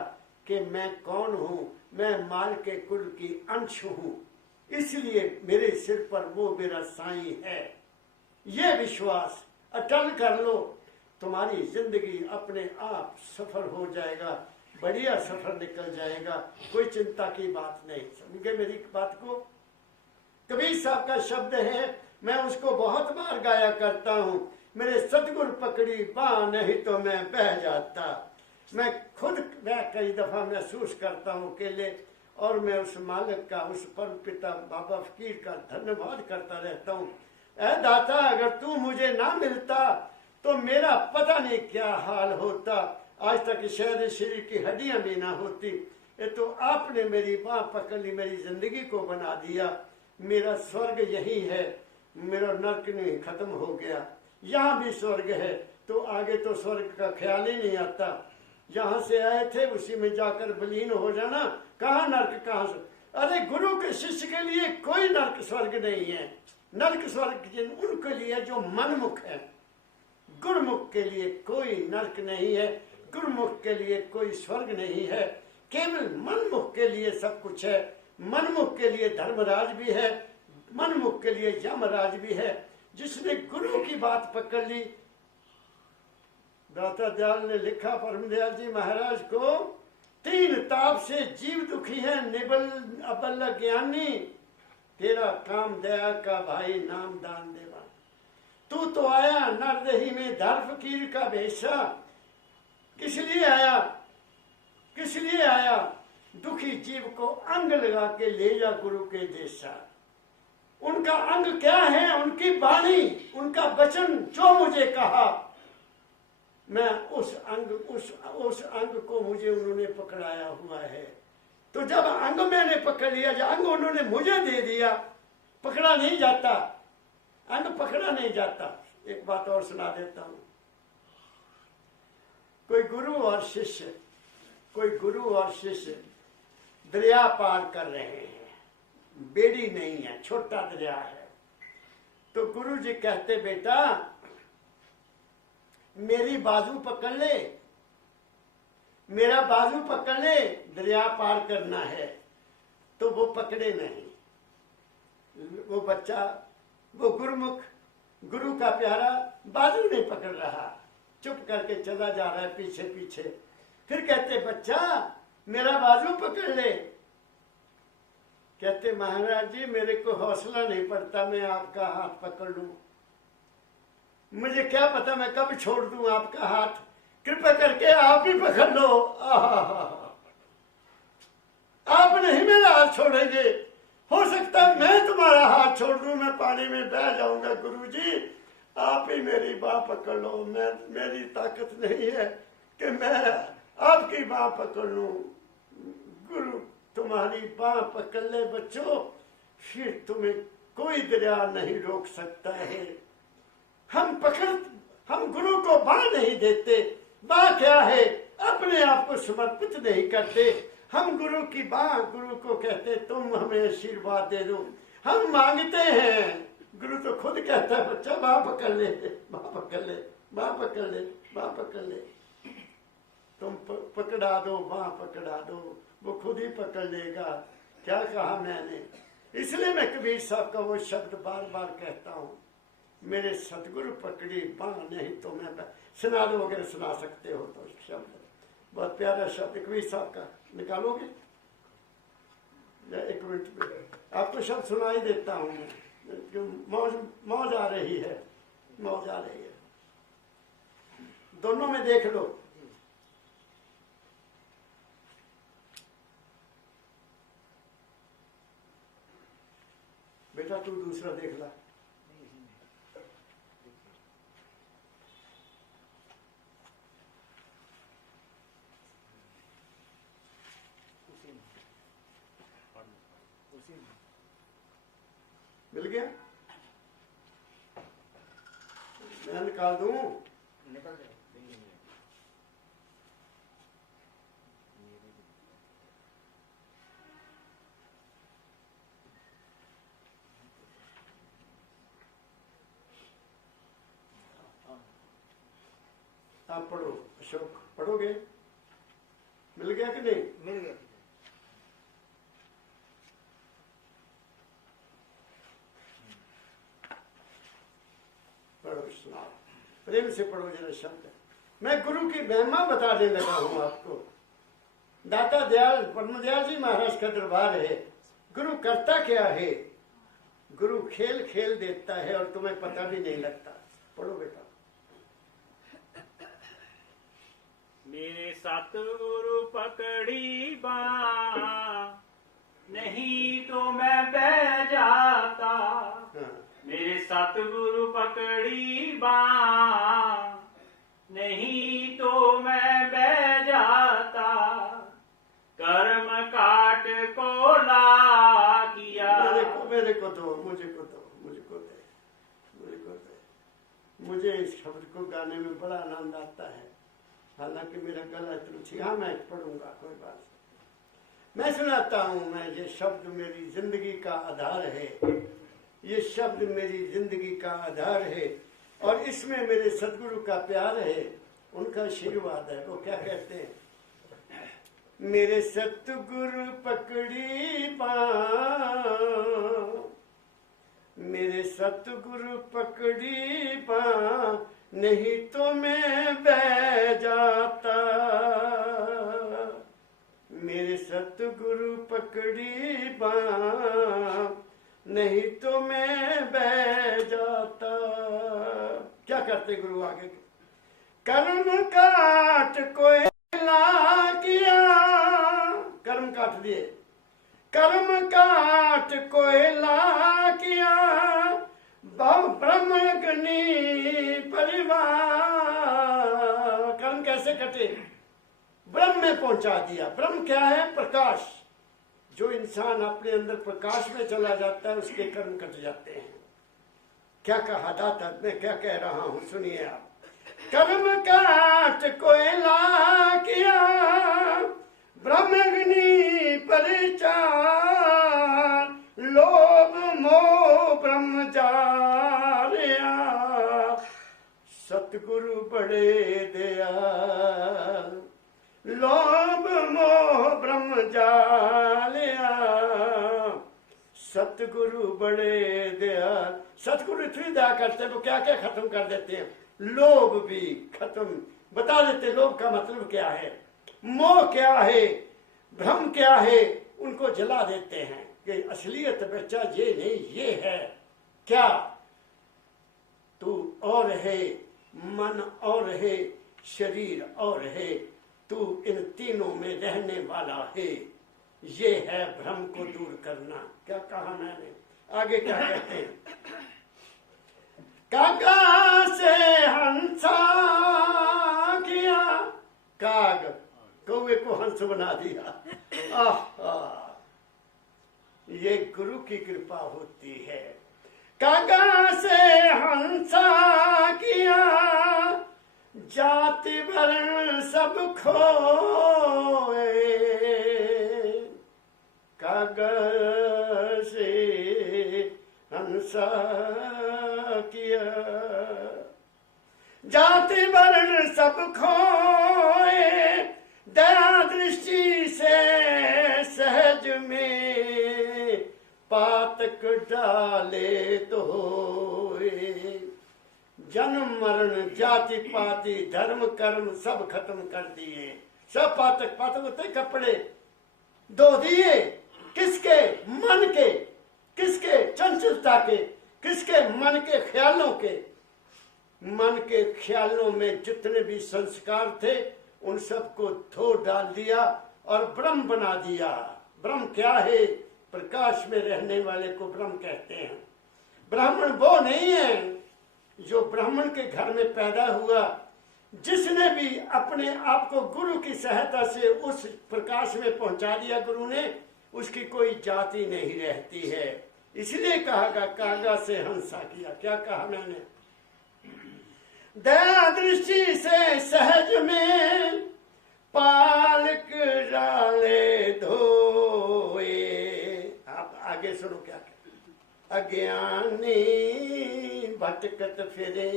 कि मैं कौन हूं, मैं माल के कुल की अंश हूं, इसलिए मेरे सिर पर वो मेरा साईं है। ये विश्वास अटल कर लो, तुम्हारी जिंदगी अपने आप सफल हो जाएगा। बढ़िया सफर निकल जाएगा, कोई चिंता की बात नहीं। समझ गए मेरी बात को? कबीर साहब का शब्द है, मैं उसको बहुत बार गाया करता हूँ, मेरे सतगुरु पकड़ी बाँ नहीं तो मैं बह जाता। मैं खुद कई दफा महसूस करता हूँ अकेले, और मैं उस मालिक का, उस परम पिता बाबा फकीर का धन्यवाद करता रहता हूँ। ऐ दाता, अगर तू मुझे ना मिलता तो मेरा पता नहीं क्या हाल होता, आज तक शायद शरीर की हड्डियां भी ना होती। ये तो आपने मेरी बाँ पकड़ ली, मेरी जिंदगी को बना दिया। मेरा स्वर्ग यही है, मेरा नर्क नहीं खत्म हो गया, यहाँ भी स्वर्ग है, तो आगे तो स्वर्ग का ख्याल ही नहीं आता। जहाँ से आए थे उसी में जाकर विलीन हो जाना, कहाँ नर्क कहाँ स्वर्ग। अरे गुरु के शिष्य के लिए कोई नर्क स्वर्ग नहीं है। नर्क स्वर्ग उनके लिए जो मनमुख है, गुरुमुख के लिए कोई नर्क नहीं है, गुरुमुख के लिए कोई स्वर्ग नहीं है। केवल मनमुख के लिए सब कुछ है। मनमुख के लिए धर्मराज भी है, मनमुख के लिए यमराज भी है। जिसने गुरु की बात पकड़ ली, दाता दयाल ने लिखा परम दयाल जी महाराज को, 3 ताप से जीव दुखी है, निबल अबल ज्ञानी, तेरा काम दया का भाई नाम दान देवा। तू तो आया नरदेही में धर फकीर का भेषा, किस लिए आया, किस लिए आया? दुखी जीव को अंग लगा के ले जा गुरु के देशा। उनका अंग क्या है? उनकी वाणी, उनका वचन जो मुझे कहा, मैं उस अंग को मुझे उन्होंने पकड़ाया हुआ है। तो जब अंग मैंने पकड़ लिया, जब अंग उन्होंने मुझे दे दिया, पकड़ा नहीं जाता, अंग पकड़ा नहीं जाता। एक बात और सुना देता हूं। कोई गुरु और शिष्य, कोई गुरु और शिष्य दरिया पार कर रहे हैं, बेड़ी नहीं है, छोटा दरिया है। तो गुरु जी कहते, बेटा मेरी बाजू पकड़ ले, मेरा बाजू पकड़ ले, दरिया पार करना है। तो वो पकड़े नहीं, वो बच्चा, वो गुरुमुख, गुरु का प्यारा बाजू नहीं पकड़ रहा, चुप करके चला जा रहा है पीछे पीछे। फिर कहते, बच्चा मेरा बाजू पकड़ ले। कहते, महाराज जी मेरे को हौसला नहीं पड़ता मैं आपका हाथ पकड़ लूं, मुझे क्या पता मैं कब छोड़ दूं आपका हाथ, कृपा करके आप ही पकड़ लो। आप नहीं मेरा हाथ छोड़ेंगे, हो सकता है मैं तुम्हारा हाथ छोड़ दूं, मैं पानी में बह जाऊंगा। गुरुजी आप ही मेरी बाह पकड़ लो, मेरी ताकत नहीं है कि मैं आपकी बाह पकड़ लूं। गुरु तुम्हारी बाह पकड़ ले बच्चों, फिर तुम्हें कोई दरिया नहीं रोक सकता है। हम गुरु को बाह नहीं देते। बाह क्या है? अपने आप को समर्पित नहीं करते। हम गुरु की बाह, गुरु को कहते तुम हमें आशीर्वाद दे दो। हम मांगते हैं, गुरु तो खुद कहता है बच्चा बाह पकड़ ले, बाह पकड़ ले, बाह पकड़ ले, बाह पकड़ ले। तुम पकड़ा दो, बाह पकड़ा दो, वो खुद ही पकड़ लेगा। क्या कहा मैंने? इसलिए मैं कबीर साहब का वो शब्द बार बार कहता हूँ, मेरे सतगुरु पकड़ी बाह नहीं तो मैं सुना दो। अगर सुना सकते हो तो शब्द, बहुत प्यारा शब्द कबीर साहब का, निकालोगे? एक मिनट में आपको शब्द सुना ही देता हूँ मैं, मौज आ रही है, मौज आ रही है। दोनों में देख लो। बेटा तू दूसरा देख ला। मिल गया? मैं निकाल दूं? निकल जाए। आप पढ़ो, अशोक पढ़ोगे? मिल गया कि नहीं? मिल गया। पढ़ो, सुनाओ, प्रेम से पढ़ो जरा शब्द। मैं गुरु की महिमा बताने लगा हूं आपको। दाता दयाल ब्रह्मदयाल जी महाराज का दरबार है। गुरु करता क्या है? गुरु खेल खेल देता है और तुम्हें पता भी नहीं लगता। पढ़ो बेटा। मेरे सतगुरु पकड़ी बाँ, नहीं तो मैं बह जाता। हाँ। मेरे सतगुरु पकड़ी बाँ, नहीं तो मैं बह जाता। कर्म काट को ला किया। मेरे को दो, मुझे को दे। मुझे इस शब्द को गाने में बड़ा आनंद आता है, हालांकि मेरा गला तुलसी। हाँ, मैं पढ़ूंगा, कोई बात नहीं। मैं सुनाता हूँ। मैं ये शब्द मेरी जिंदगी का आधार है, ये शब्द मेरी जिंदगी का आधार है और इसमें मेरे सदगुरु का प्यार है, उनका आशीर्वाद है। वो क्या कहते हैं? मेरे सतगुरु पकड़ी बाँ, मेरे सतगुरु पकड़ी बाँ, नहीं तो मैं बह जाता। मेरे सतगुरु पकड़ी बाँ, नहीं तो मैं बह जाता। क्या करते गुरु आगे? कर्म काट कोयला किया, कर्म काट दिए। कर्म काट कोयला किया, ब्रह्मग्नि परिवार। कर्म कैसे कटे? ब्रह्म में पहुंचा दिया। ब्रह्म क्या है? प्रकाश। जो इंसान अपने अंदर प्रकाश में चला जाता है उसके कर्म कट जाते हैं। क्या कहा दाता? मैं क्या कह रहा हूं, सुनिए आप। कर्म काट कोयला किया, ब्रह्मग्नि परिचार, लोभ मोह ब्रह्मचार्या, सतगुरु बड़े दयाल, लोभ मोह ब्रह्मचार्या, सतगुरु बड़े दयाल। सतगुरु इतनी दया करते हैं, वो क्या क्या खत्म कर देते हैं। लोभ भी खत्म बता देते। लोभ का मतलब क्या है, मोह क्या है, भ्रम क्या है, उनको जला देते हैं कि असलियत बच्चा ये नहीं, ये है। क्या? तू और है, मन और है, शरीर और है, तू इन तीनों में रहने वाला है। ये है भ्रम को दूर करना। क्या कहा मैंने? आगे क्या कहते हैं? कागा से हंसा किया, काग कौवे को हंस बना दिया। ये गुरु की कृपा होती है। कागा से हंसा किया, जाति वर्ण सब खोए, कागा से हंसा किया, जाति वर्ण सब खोए, दया दृष्टि से सहज में पातक डाले तो होए। जन्म मरण जाति पाति धर्म कर्म सब खत्म कर दिए। सब पातक, पातक होते कपड़े धो दिए। किसके? मन के। किसके? चंचलता के। किसके? मन के ख्यालों के। मन के ख्यालों में जितने भी संस्कार थे उन सबको धो डाल दिया और ब्रह्म बना दिया। ब्रह्म क्या है? प्रकाश में रहने वाले को ब्रह्म कहते हैं। ब्राह्मण वो नहीं है जो ब्राह्मण के घर में पैदा हुआ, जिसने भी अपने आप को गुरु की सहायता से उस प्रकाश में पहुंचा दिया गुरु ने, उसकी कोई जाति नहीं रहती है। इसलिए कहा कागा से हंसा किया। क्या कहा मैंने? दया दृष्टि से सहज में पालक डाले धोए। आप आगे सुनो क्या कहते। अज्ञानी भटकत फिरे,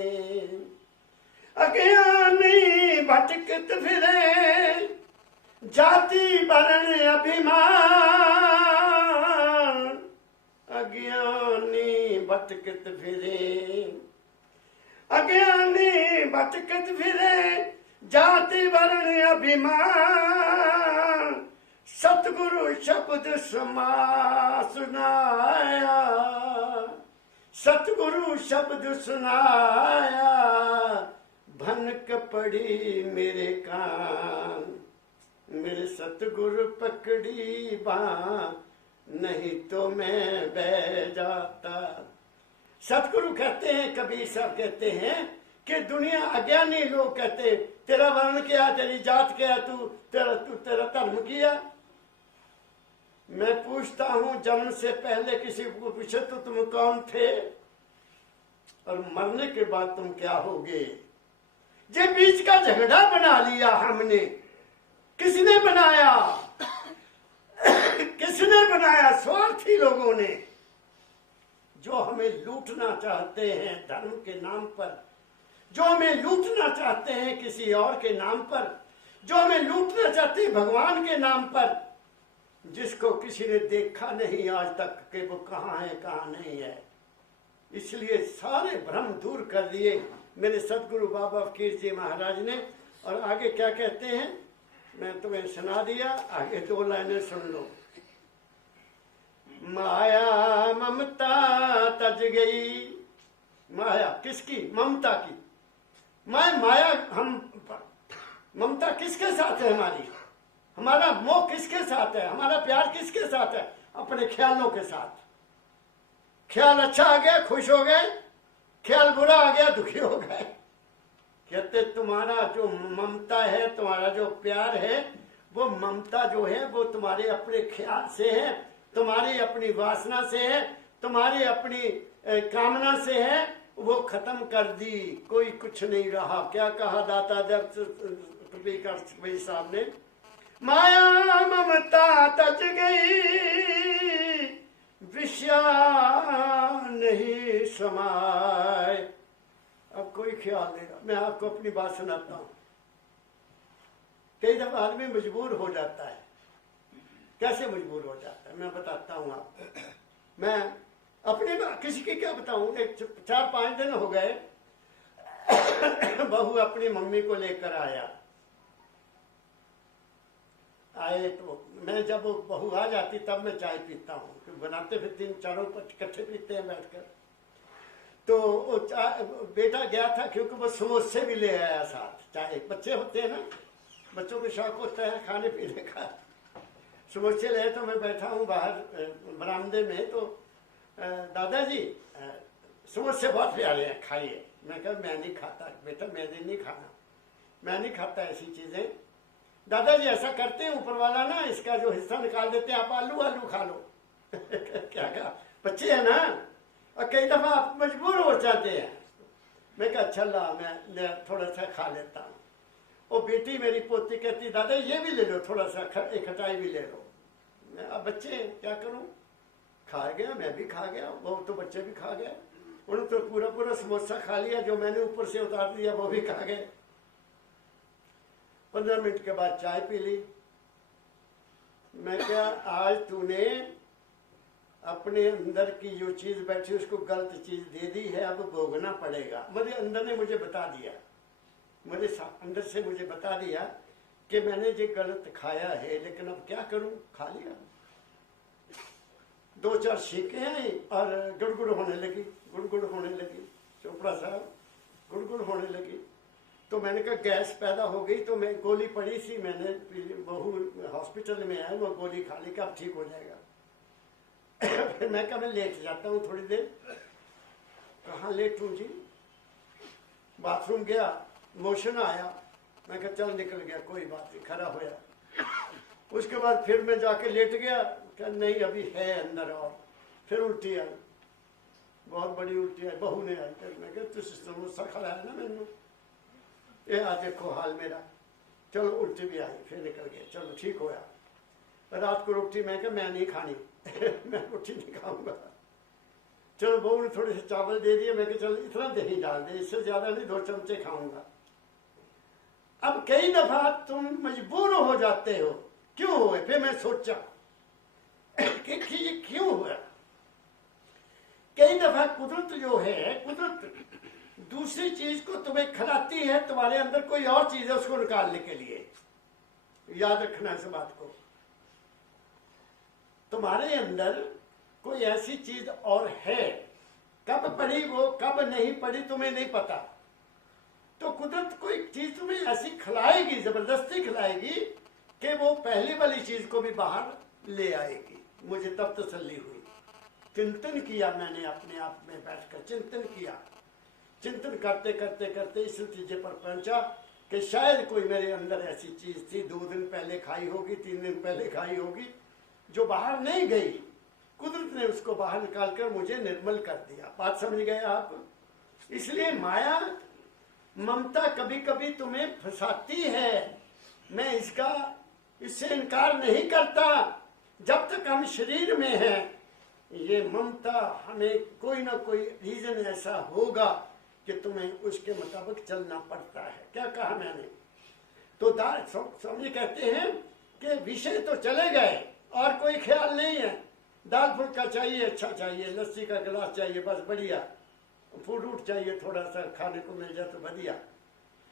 अज्ञानी भटकत फिरे, जाति वर्ण अभिमान, अज्ञानी भटकत फिरे, अज्ञानी भटकत फिरे, जाति वर्ण अभिमान, सतगुरु शब्द सुनाया, सतगुरु शब्द सुनाया, भनक पड़ी मेरे कान, मेरे सतगुरु पकड़ी बाँ, नहीं तो मैं बह जाता। सतगुरु कहते हैं, कबीर साहब कहते हैं कि दुनिया अज्ञानी लोग कहते तेरा वर्ण क्या, तेरी जात क्या, तू तेरा धर्म किया। मैं पूछता हूं, जन्म से पहले किसी को पूछे तो तुम कौन थे और मरने के बाद तुम क्या होगे? ये बीच का झगड़ा बना लिया हमने। किसने बनाया? किसने बनाया? स्वार्थी लोगों ने, जो हमें लूटना चाहते हैं धर्म के नाम पर, जो हमें लूटना चाहते हैं किसी और के नाम पर, जो हमें लूटना चाहते हैं भगवान के नाम पर, जिसको किसी ने देखा नहीं आज तक कि वो कहाँ है कहाँ नहीं है। इसलिए सारे भ्रम दूर कर दिए मेरे सतगुरु बाबा फकीर जी महाराज ने। और आगे क्या कहते हैं मैं तुम्हें सुना दिया, आगे 2 लाइनें सुन लो। माया ममता तज गई, माया किसकी? ममता की। माया हम ममता किसके साथ है? हमारी, हमारा मोह किसके साथ है? हमारा प्यार किसके साथ है? अपने ख्यालों के साथ। ख्याल अच्छा आ गया खुश हो गए, ख्याल बुरा आ गया दुखी हो गए। कहते तुम्हारा जो ममता है, तुम्हारा जो प्यार है, वो ममता जो है वो तुम्हारे अपने ख्याल से है, तुम्हारी अपनी वासना से है, तुम्हारी अपनी कामना से है। वो खत्म कर दी, कोई कुछ नहीं रहा। क्या कहा दाता कबीर साहब ने? माया ममता तज गई, विषया नहीं समाए। अब कोई ख्याल नहीं रहा। मैं आपको अपनी बात सुनाता हूँ। कई दफा आदमी मजबूर हो जाता है। कैसे मजबूर हो जाता है मैं बताता हूँ आपको। मैं अपने किसी की क्या बताऊं। एक 4-5 दिन हो गए, बहू अपनी मम्मी को लेकर आए तो मैं, जब बहू आ जाती तब मैं चाय पीता हूँ। बनाते फिर 3-4 इकट्ठे पीते हैं बैठकर। तो वो बेटा गया था क्योंकि वो समोसे भी ले आया साथ। चाय, बच्चे होते हैं ना, बच्चों को शौक होता है खाने पीने का। समोसे ले तो मैं बैठा हूँ बाहर बरामदे में, तो दादाजी समोसे बहुत प्यारे हैं, खाइए। मैं कहा मैं नहीं खाता बेटा, मैंने नहीं खाना, मैं नहीं खाता ऐसी चीजें। दादाजी ऐसा करते हैं ऊपर वाला ना इसका जो हिस्सा निकाल देते हैं, आप आलू खा लो। क्या कहा, बच्चे है ना, और कई दफा आप मजबूर हो जाते हैं। मैं कहा अच्छा ला मैं थोड़ा सा खा लेता हूँ। वो बेटी मेरी पोती कहती दादा ये भी ले लो, थोड़ा सा एक खटाई भी ले लो। मैं अब बच्चे क्या करूँ, खा गया, मैं भी खा गया, वो तो बच्चे भी खा गए। उन्होंने तो पूरा समोसा खा लिया, जो मैंने ऊपर से उतार दिया वो भी खा गए। 15 मिनट के बाद चाय पी ली। मैं क्या, आज तूने अपने अंदर की जो चीज बैठी उसको गलत चीज दे दी है, अब भोगना पड़ेगा। मेरे अंदर ने मुझे बता दिया, मेरे अंदर से मुझे बता दिया कि मैंने ये गलत खाया है, लेकिन अब क्या करूं, खा लिया। 2-4 छींकें आई और गुड़गुड़ होने लगी, चोपड़ा साहब गुड़गुड़ होने लगी। तो मैंने कहा गैस पैदा हो गई, तो मैं गोली पड़ी थी, मैंने बहू हॉस्पिटल में आया, वो गोली खा ली, कब ठीक हो जाएगा। फिर मैं कहा मैं लेट जाता हूँ थोड़ी देर। कहाँ लेटूं जी, बाथरूम गया, मोशन आया, मैं कहा चल निकल गया, कोई बात नहीं, खड़ा होया। उसके बाद फिर मैं जाके लेट गया, क्या नहीं अभी है अंदर। और फिर उल्टी आई, बहुत बड़ी उल्टी आई, बहू ने आई। फिर मैं कहा तुझ समोसा खिलाया ना मैंने, ये आज देखो हाल मेरा। चलो उल्टी भी आई, फिर निकल गया, चलो ठीक होया। रात को रोटी मैं कहा मैं नहीं खानी, मैं रोटी नहीं खाऊंगा। चलो बहू ने थोड़े से चावल दे दिए, मैं कहा चलो इतना दही डाल दे, इससे ज्यादा नहीं, 2 चमचे खाऊंगा। अब कई दफा तुम मजबूर हो जाते हो, क्यों हुए? फिर मैं सोचा कि ये क्यों हुआ। कई दफा कुदरत जो है, कुदरत दूसरी चीज को तुम्हें खिलाती है, तुम्हारे अंदर कोई और चीज है उसको निकालने के लिए। याद रखना इस बात को। तुम्हारे अंदर कोई ऐसी चीज और है, कब पड़ी वो कब नहीं पड़ी तुम्हें नहीं पता, तो कुदरत कोई चीज तुम्हें ऐसी खिलाएगी, जबरदस्ती खिलाएगी कि वो पहली वाली चीज को भी बाहर ले आएगी। मुझे तब तसल्ली हुई, चिंतन किया मैंने, अपने आप में बैठकर चिंतन किया। चिंतन करते करते करते इस नतीजे पर पहुंचा कि शायद कोई मेरे अंदर ऐसी चीज थी, 2 दिन पहले खाई होगी, 3 दिन पहले खाई होगी, जो बाहर नहीं गई। कुदरत ने उसको बाहर निकालकर मुझे निर्मल कर दिया। बात समझ गए आप? इसलिए माया ममता कभी कभी तुम्हें फंसाती है, मैं इससे इनकार नहीं करता। जब तक हम शरीर में हैं, ये ममता हमें कोई ना कोई रीजन ऐसा होगा कि तुम्हें उसके मुताबिक चलना पड़ता है। क्या कहा मैंने? तो समझे कहते हैं कि विषय तो चले गए और कोई ख्याल नहीं है, दाल फुल्का चाहिए, अच्छा चाहिए, लस्सी का गिलास चाहिए, बस बढ़िया, फ्रूट चाहिए, थोड़ा सा खाने को मिल जाए तो बढ़िया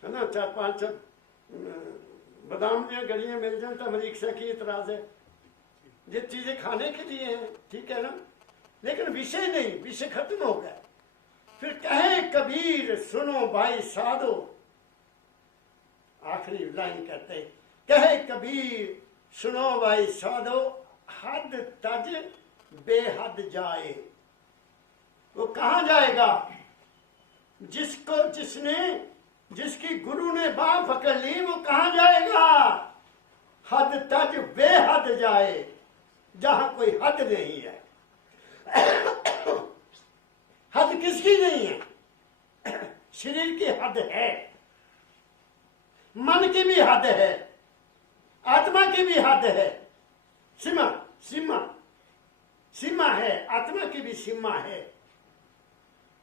है ना, 4-5 बादाम में गड़ियाँ मिल जाए तो हमारी इच्छा की इतराज है। ये चीजें खाने के लिए हैं, ठीक है ना, लेकिन विषय नहीं, विषय खत्म हो गया। फिर कहे कबीर सुनो भाई साधो, आखिरी लाइन कहते हैं, कहे कबीर सुनो भाई साधो, हद तज बेहद जाए। वो कहाँ जाएगा? जिसकी गुरु ने बाह पकड़ ली, वो कहाँ जाएगा? हद तज बेहद जाए, जहां कोई हद नहीं है। हद किसकी नहीं है? शरीर की हद है, मन की भी हद है, आत्मा की भी हद है, सीमा है, आत्मा की भी सीमा है।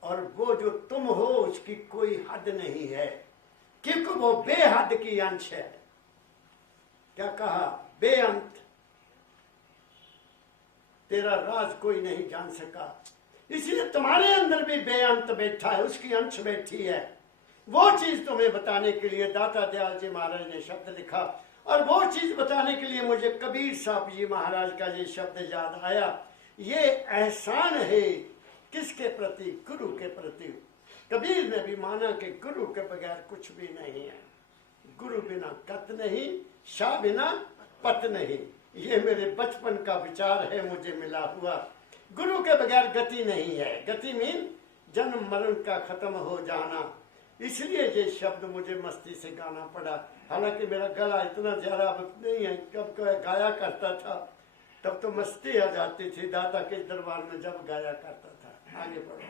और वो जो तुम हो उसकी कोई हद नहीं है, क्योंकि वो बेहद की अंश है। क्या कहा? बेअंत। तेरा राज कोई नहीं जान सका, इसलिए तुम्हारे अंदर भी बेअंत बैठा है, उसकी अंश बैठी है। वो चीज तुम्हें बताने के लिए दाता दयाल जी महाराज ने शब्द लिखा, और वो चीज बताने के लिए मुझे कबीर साहब जी महाराज का ये शब्द याद आया। ये एहसान है किसके प्रति? गुरु के प्रति। कबीर ने भी माना कि गुरु के बगैर कुछ भी नहीं है, गुरु बिना कत नहीं, शाह बिना पत नहीं। ये मेरे बचपन का विचार है, मुझे मिला हुआ। गुरु के बगैर गति नहीं है। गति मीन जन्म मरण का खत्म हो जाना। इसलिए ये शब्द मुझे मस्ती से गाना पड़ा। हालांकि मेरा गला इतना ज्यादा अब नहीं है, कब गाया करता था तब तो मस्ती आ जाती थी, दादा के दरबार में जब गाया करता था। आगे बढ़ो।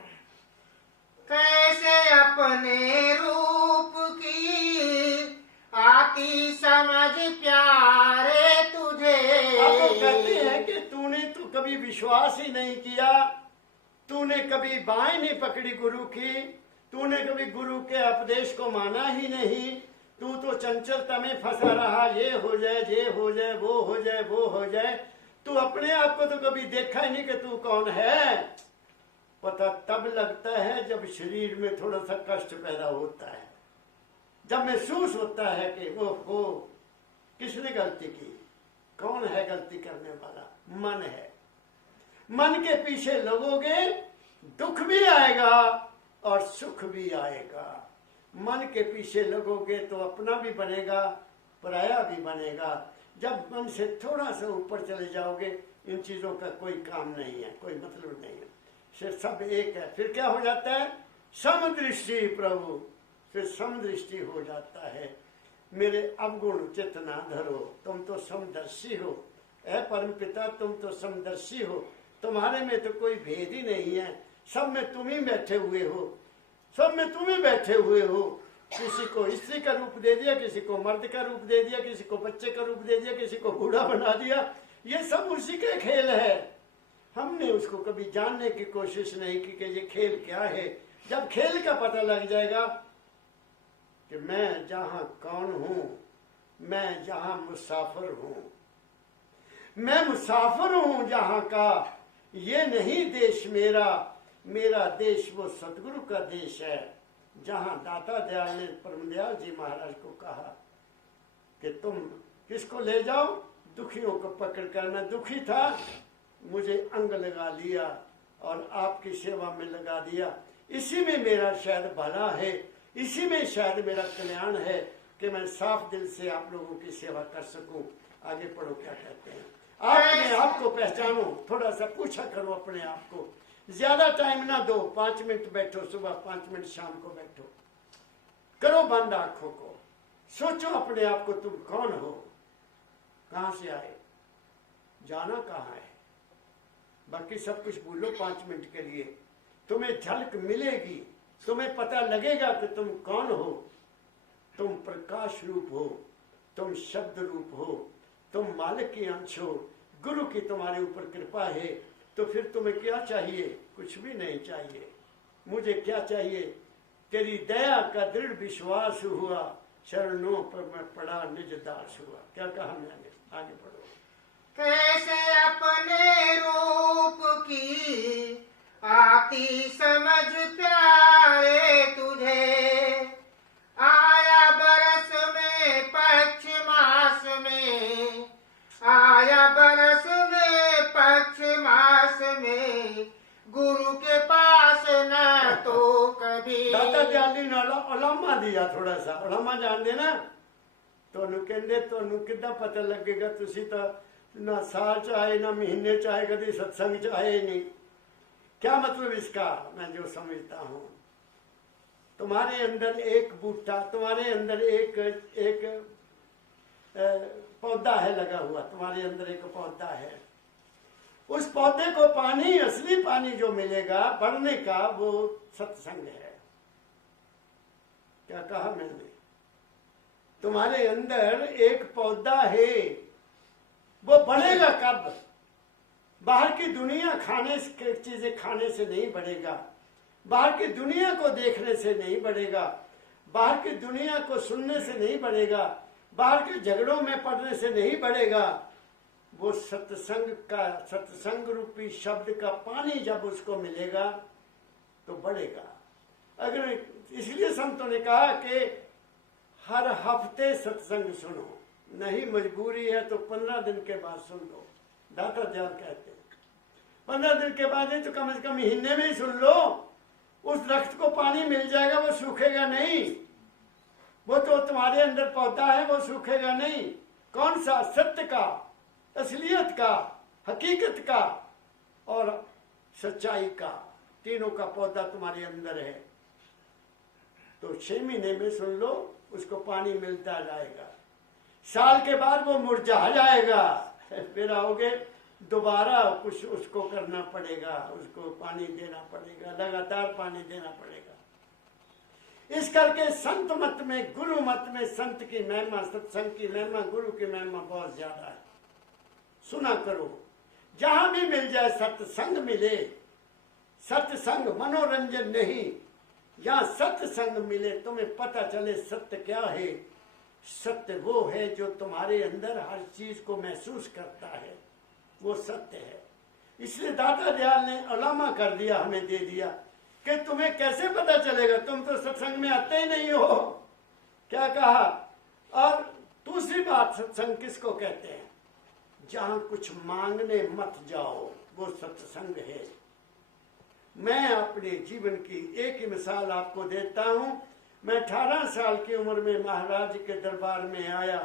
कैसे अपने रूप की आती समझ प्यारे तुझे। अब वो कहते हैं कि तूने तो कभी विश्वास ही नहीं किया, तूने कभी बाएं नहीं पकड़ी गुरु की, तूने कभी गुरु के उपदेश को माना ही नहीं, तू तो चंचलता में फंसा रहा, ये हो जाए, ये हो जाए, वो हो जाए, वो हो जाए। तू अपने आप को तो कभी देखा ही नहीं कि तू कौन है। पता तब लगता है जब शरीर में थोड़ा सा कष्ट पैदा होता है, जब महसूस होता है कि वो किसने गलती की। कौन है गलती करने वाला? मन है। मन के पीछे लगोगे, दुख भी आएगा और सुख भी आएगा। मन के पीछे लगोगे तो अपना भी बनेगा, पराया भी बनेगा। जब मन से थोड़ा सा ऊपर चले जाओगे, इन चीजों का कोई काम नहीं है, कोई मतलब नहीं है, सिर्फ सब एक है। फिर क्या हो जाता है? समदृष्टि प्रभु, फिर समदृष्टि हो जाता है। मेरे अवगुण चित्त ना धरो, तुम तो समदर्शी हो। ऐ परम पिता, तुम तो समदर्शी हो, तुम्हारे में तो कोई भेद ही नहीं है, सब में तुम ही बैठे हुए हो, सब में तुम ही बैठे हुए हो। किसी को स्त्री का रूप दे दिया, किसी को मर्द का रूप दे दिया, किसी को बच्चे का रूप दे दिया, किसी को बूढ़ा बना दिया। ये सब उसी के खेल है। हमने उसको कभी जानने की कोशिश नहीं की कि ये खेल क्या है। जब खेल का पता लग जाएगा कि मैं जहां कौन हूं, मैं जहां मुसाफिर हूं, मैं मुसाफिर हूं जहां का, ये नहीं देश मेरा, मेरा देश वो सतगुरु का देश है। जहां दाता दयाल ने परमदयाल जी महाराज को कहा कि तुम किसको ले जाओ? दुखियों को पकड़कर। मैं दुखी था, मुझे अंग लगा लिया और आपकी सेवा में लगा दिया। इसी में मेरा शायद भला है, इसी में शायद मेरा कल्याण है कि मैं साफ दिल से आप लोगों की सेवा कर सकूं। आगे पढ़ो, क्या कहते हैं। अपने आप को पहचानो, थोड़ा सा पूछा करो अपने आप को। ज्यादा टाइम ना दो, 5 मिनट बैठो सुबह, 5 मिनट शाम को बैठो, करो बंद आंखों को, सोचो अपने आप को, तुम कौन हो, कहां से आए, जाना कहां है। बाकी सब कुछ भूलो 5 मिनट के लिए, तुम्हें झलक मिलेगी, तुम्हें पता लगेगा कि तुम कौन हो। तुम प्रकाश रूप हो, तुम शब्द रूप हो, तुम मालिक की अंश हो, गुरु की तुम्हारे ऊपर कृपा है। तो फिर तुम्हें क्या चाहिए? कुछ भी नहीं चाहिए। मुझे क्या चाहिए? तेरी दया का दृढ़ विश्वास हुआ, चरणों पर मैं पड़ा निज दास हुआ। क्या कहा मैंने? आगे पढ़ो। कैसे अपने रूप की आती समझ प्यारे तुझे, आया बरस में पक्ष मास में, आया बरस में पक्ष मास में, गुरु के पास न तो कभी। दादा दयाली ने उलामा दिया, थोड़ा सा उलामा जान देना। ਤੁਹਾਨੂੰ ਕਹਿੰਦੇ ਤੁਹਾਨੂੰ ਕਿੱਦਾਂ ਪਤਾ ਲੱਗੇਗਾ? ਤੁਸੀਂ ਤਾਂ ना साल च आए ना महीने च आए, कभी सत्संग च आए नहीं। क्या मतलब इसका? मैं जो समझता हूँ, तुम्हारे अंदर एक बूटा, तुम्हारे अंदर एक पौधा है लगा हुआ, तुम्हारे अंदर एक पौधा है। उस पौधे को पानी, असली पानी जो मिलेगा बढ़ने का, वो सत्संग है। क्या कहा मैंने? तुम्हारे अंदर एक पौधा है, वो बढ़ेगा कब? बाहर की दुनिया खाने की चीजें खाने से नहीं बढ़ेगा, बाहर की दुनिया को देखने से नहीं बढ़ेगा, बाहर की दुनिया को सुनने से नहीं बढ़ेगा, बाहर के झगड़ों में पड़ने से नहीं बढ़ेगा। वो सत्संग का, सत्संग रूपी शब्द का पानी जब उसको मिलेगा तो बढ़ेगा। अगर इसलिए संतों ने कहा कि हर हफ्ते सत्संग सुनो, नहीं मजबूरी है तो 15 दिन के बाद सुन लो। दाता दयाल कहते हैं 15 दिन के बाद नहीं तो कम से कम महीने में ही सुन लो। उस दरख्त को पानी मिल जाएगा, वो सूखेगा नहीं। वो तो तुम्हारे अंदर पौधा है, वो सूखेगा नहीं। कौन सा? सत्य का, असलियत का, हकीकत का और सच्चाई का, तीनों का पौधा तुम्हारे अंदर है। तो 6 महीने में सुन लो, उसको पानी मिलता जाएगा। साल के बाद वो मुरझा जाएगा, फिर आओगे दोबारा कुछ उसको करना पड़ेगा, उसको पानी देना पड़ेगा, लगातार पानी देना पड़ेगा। इस करके संत मत में, गुरु मत में संत की महिमा, सत्संग की महिमा, गुरु की महिमा बहुत ज्यादा है। सुना करो, जहां भी मिल जाए सत्संग मिले। सत्संग मनोरंजन नहीं, जहां सत्संग मिले, तुम्हें पता चले सत्य क्या है। सत्य वो है जो तुम्हारे अंदर हर चीज को महसूस करता है, वो सत्य है। इसलिए दाता दयाल ने उलामा कर दिया, हमें दे दिया कि तुम्हें कैसे पता चलेगा, तुम तो सत्संग में आते ही नहीं हो। क्या कहा? और दूसरी बात, सत्संग किसको कहते हैं? जहां कुछ मांगने मत जाओ, वो सत्संग है। मैं अपने जीवन की एक ही मिसाल आपको देता हूं। मैं 18 साल की उम्र में महाराज के दरबार में आया,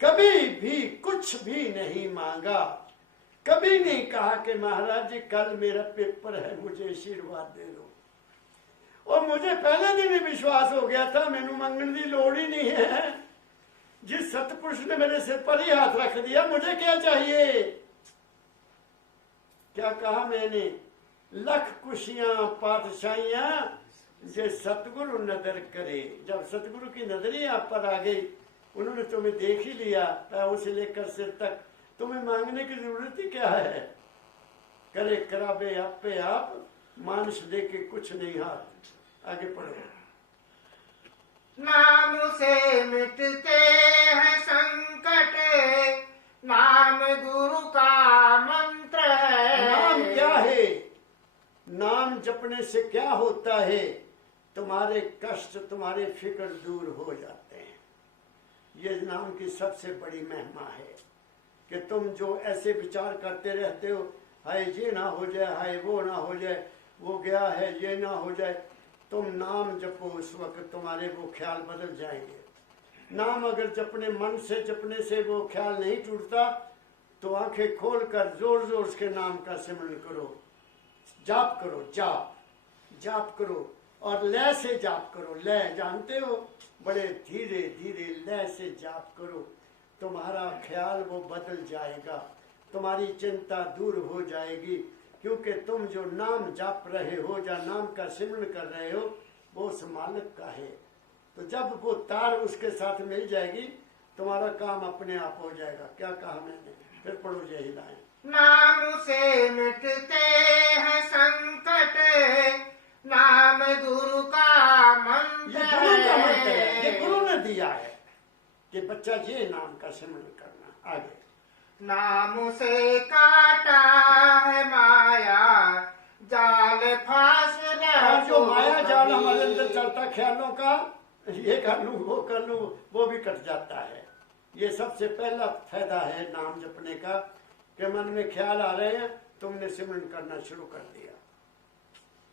कभी भी कुछ भी नहीं मांगा, कभी नहीं कहा कि महाराज जी कल मेरा पेपर है, मुझे आशीर्वाद दे दो। और मुझे पहले दिन ही विश्वास हो गया था, मैनू मंगन की लोड़ ही नहीं है। जिस सतपुरुष ने मेरे सिर पर ही हाथ रख दिया, मुझे क्या चाहिए? क्या कहा मैंने? लख खुशियां पातशाहियां जे सतगुरु नजर करे। जब सतगुरु की नजरी आप पर आ गई, उन्होंने तुम्हें देख ही लिया, पैरों से लेकर सिर तक, तुम्हें मांगने की जरूरत ही क्या है? करे कराबे आपे आप, मानुष दे के कुछ नहीं हाथ। आगे पढ़ो। नाम से मिटते हैं संकट, नाम गुरु का मंत्र है। नाम क्या है? नाम जपने से क्या होता है? तुम्हारे कष्ट, तुम्हारे फिक्र दूर हो जाते हैं। ये नाम की सबसे बड़ी महिमा है। कि तुम जो ऐसे विचार करते रहते हो, हाय ये ना हो जाए, हाय वो ना हो जाए, वो गया है ये ना हो जाए, तुम नाम जपो, उस वक्त तुम्हारे वो ख्याल बदल जाएंगे। नाम अगर जपने मन से जपने से वो ख्याल नहीं टूटता तो आंखें खोलकर जोर जोर के नाम का सिमरन करो, जाप करो, जाप करो और लय से जाप करो। लय जानते हो, बड़े धीरे धीरे लय से जाप करो, तुम्हारा ख्याल वो बदल जाएगा, तुम्हारी चिंता दूर हो जाएगी, क्योंकि तुम जो नाम जाप रहे हो या नाम का सिमरन कर रहे हो वो उस मालिक का है। तो जब वो तार उसके साथ मिल जाएगी तुम्हारा काम अपने आप हो जाएगा। क्या कहा मैंने? फिर पढ़ो यही लाइन। नाम से मिटते हैं संकट, नाम गुरु का मंत्र ये गुरु का मंत्र है, ये गुरु ने दिया है कि बच्चा ये नाम का सिमरन करना। आगे, नाम से काटा है माया जाल, फांस और जो माया जाल हमारे अंदर चलता ख्यालों का, ये कर लूं वो कर लूं, वो भी कट जाता है। ये सबसे पहला फायदा है नाम जपने का कि मन में ख्याल आ रहे हैं, तुमने सिमरन करना शुरू कर दिया।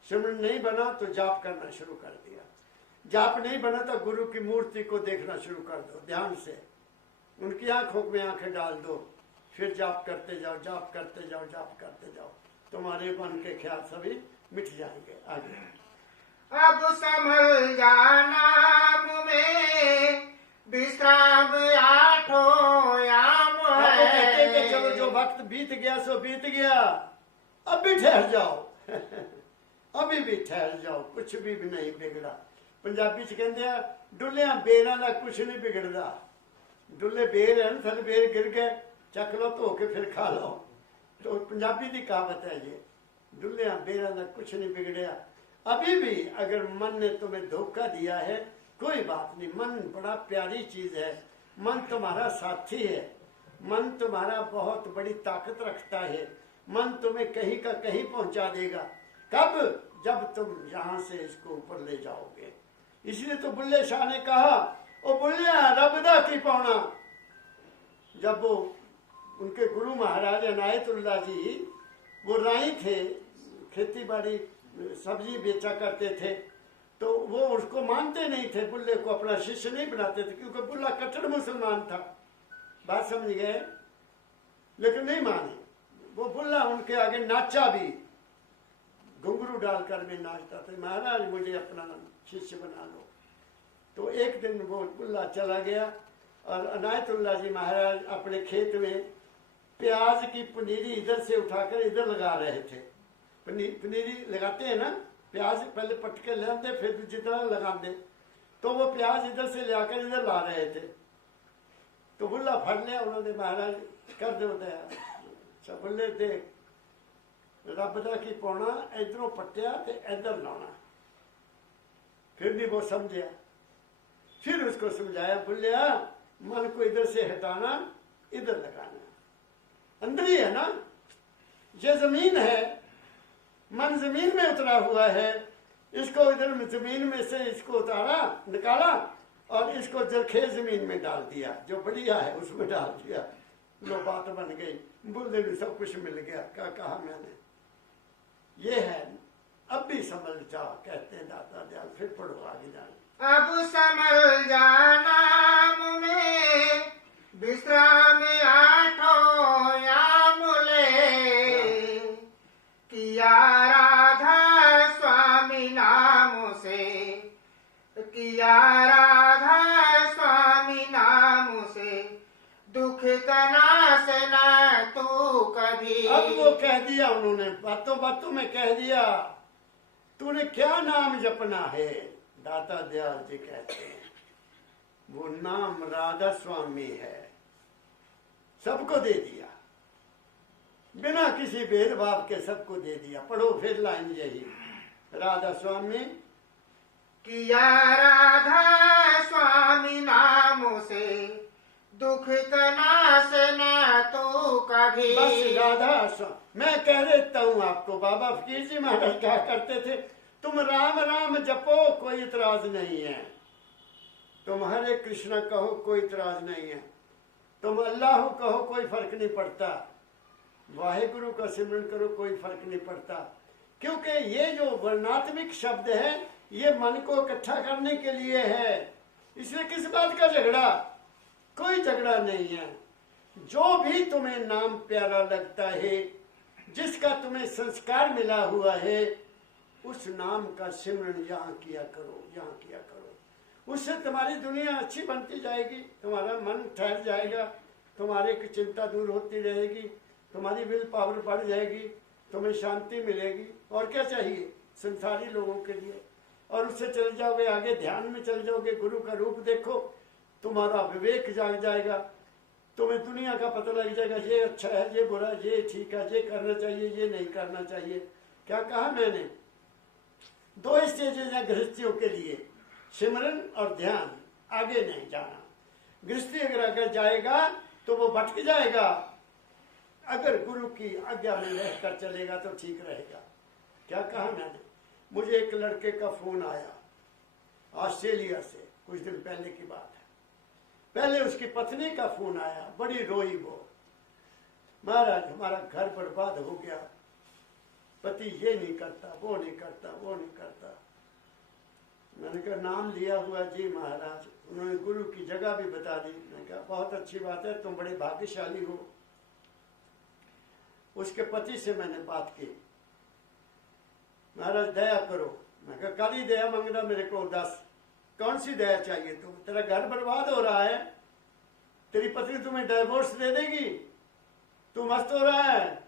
सिमरन नहीं बना तो जाप करना शुरू कर दिया। जाप नहीं बना तो गुरु की मूर्ति को देखना शुरू कर दो ध्यान से, उनकी आंखों में आंखें डाल दो, फिर जाप करते जाओ, जाप करते जाओ, जाप करते जाओ, तुम्हारे मन के ख्याल सभी मिट जाएंगे। आगे, अब संभल जाना में विश्राम आठों याम आपको कहते हैं कि है। चलो जो वक्त बीत गया सो बीत गया, अब भी ठहर जाओ अभी भी ठहर जाओ, कुछ भी नहीं बिगड़ा। पंजाबी च कहते हैं डुलिया बेर का कुछ नहीं बिगड़ता। डुले बेर है, थले बेर गिर गए, चक लो धो के फिर खा लो। तो पंजाबी की कहावत है ये, डुलिया बेर का कुछ नहीं बिगड़िया। अभी भी अगर मन ने तुम्हें धोखा दिया है कोई बात नहीं, मन बड़ा प्यारी चीज है, मन तुम्हारा साथी है, मन तुम्हारा बहुत बड़ी ताकत रखता है, मन तुम्हें कहीं का कहीं पहुंचा देगा। कब? जब तुम यहाँ से इसको ऊपर ले जाओगे। इसलिए तो बुल्ले शाह ने कहा, ओ बुल्लिया रब दा की पाना। जब वो उनके गुरु महाराज अनायतुल्लाह जी वो राई थे, खेती बाड़ी सब्जी बेचा करते थे, तो वो उसको मानते नहीं थे, बुल्ले को अपना शिष्य नहीं बनाते थे, क्योंकि बुल्ला कट्टर मुसलमान था। बात समझ गए? लेकिन नहीं माने वो। बुल्ला उनके आगे नाचा भी, घुंघरू डालकर भी नाचता था, महाराज मुझे अपना शिष्य बना लो। तो एक दिन वो बुल्ला चला गया और अनायतुल्लाह जी महाराज अपने खेत में प्याज की पनीरी इधर से उठाकर इधर लगा रहे थे। पनीरी लगाते हैं ना, प्याज पहले पटके ले आते फिर जितना लगाते, तो वो प्याज इधर से लाकर इधर ला रहे थे। तो बुल्ला फड़ लिया उन्होंने, महाराज कर दो दया। बुल्ले देख रब दा की पाना, इधरों पट्टिया ते इधर लाना। फिर भी वो समझा, फिर उसको समझाया, बुल्लिया मन को इधर से हटाना, इधर लगाना, अंदर ही है ना, ये जमीन है, मन जमीन में उतरा हुआ है, इसको इधर जमीन में से इसको उतारा, निकाला और इसको जरखेज जमीन में डाल दिया, जो बढ़िया है उसमें डाल दिया। लो बात बन गई, बुल्ले ने सब कुछ मिल गया। क्या कहा मैंने? ये है अब भी समझ जाओ, कहते हैं दाता दयाल। फिर पढ़ो आगे जाने। अब संभल जाना में विश्राम आठों याम ले, किया राधा स्वामी नाम से, किया राधा स्वामी नाम से, दुख तनास न तू कभी। अब वो कह दिया उन्होंने, बातों बातों में कह दिया, तूने क्या नाम जपना है। दाता दयाल जी कहते हैं वो नाम राधा स्वामी है, सबको दे दिया, बिना किसी भेदभाव के सबको दे दिया। पढ़ो फिर लाइन यही, राधा स्वामी, किया राधा स्वामी नाम से, दुख तनास न तो कभी। बस राधा स्वामी। मैं कह देता हूँ आपको, बाबा फकीर जी महाराज कहा करते थे, तुम राम राम जपो कोई इतराज नहीं है, तुम हरे कृष्ण कहो कोई इतराज नहीं है, तुम अल्लाह कहो कोई फर्क नहीं पड़ता, वाहेगुरु का सिमरन करो कोई फर्क नहीं पड़ता, क्योंकि ये जो वर्णात्मक शब्द है ये मन को इकट्ठा करने के लिए है। इसलिए किस बात का झगड़ा? कोई झगड़ा नहीं है। जो भी तुम्हें नाम प्यारा लगता है, जिसका तुम्हें संस्कार मिला हुआ है, उस नाम का सिमरन यहाँ किया करो, यहाँ किया करो। उससे तुम्हारी दुनिया अच्छी बनती जाएगी, तुम्हारा मन ठहर जाएगा, तुम्हारे की चिंता दूर होती रहेगी, तुम्हारी विल पावर बढ़ जाएगी, तुम्हें शांति मिलेगी। और क्या चाहिए संसारी लोगों के लिए? और उससे चल जाओगे आगे, ध्यान में चल जाओगे, गुरु का रूप देखो, तुम्हारा विवेक जाग जाएगा, तुम्हें दुनिया का पता लग जाएगा, ये अच्छा है, ये बुरा, ये ठीक है, ये करना चाहिए, ये नहीं करना चाहिए। क्या कहा मैंने? 2 स्टेजेस हैं गृहस्थियों के लिए, सिमरन और ध्यान, आगे नहीं जाना। गृहस्थी अगर जाएगा तो वो भटक जाएगा, अगर गुरु की आज्ञा में रहकर चलेगा तो ठीक रहेगा। क्या कहा मैंने? मुझे एक लड़के का फोन आया ऑस्ट्रेलिया से, कुछ दिन पहले की बात है। पहले उसकी पत्नी का फोन आया, बड़ी रोई वो, महाराज हमारा घर बर्बाद हो गया, पति ये नहीं करता, वो नहीं करता, वो नहीं करता। मैंने कहा नाम लिया हुआ जी महाराज, उन्होंने गुरु की जगह भी बता दी। मैंने कहा बहुत अच्छी बात है, तुम बड़े भाग्यशाली हो। उसके पति से मैंने बात की, महाराज दया करो। मैं कहा कल ही दया मांगना मेरे को, 10 कौन सी दया चाहिए? तुम, तेरा घर बर्बाद हो रहा है, तेरी पत्नी तुम्हें डाइवोर्स दे देगी, तू मस्त हो रहा है,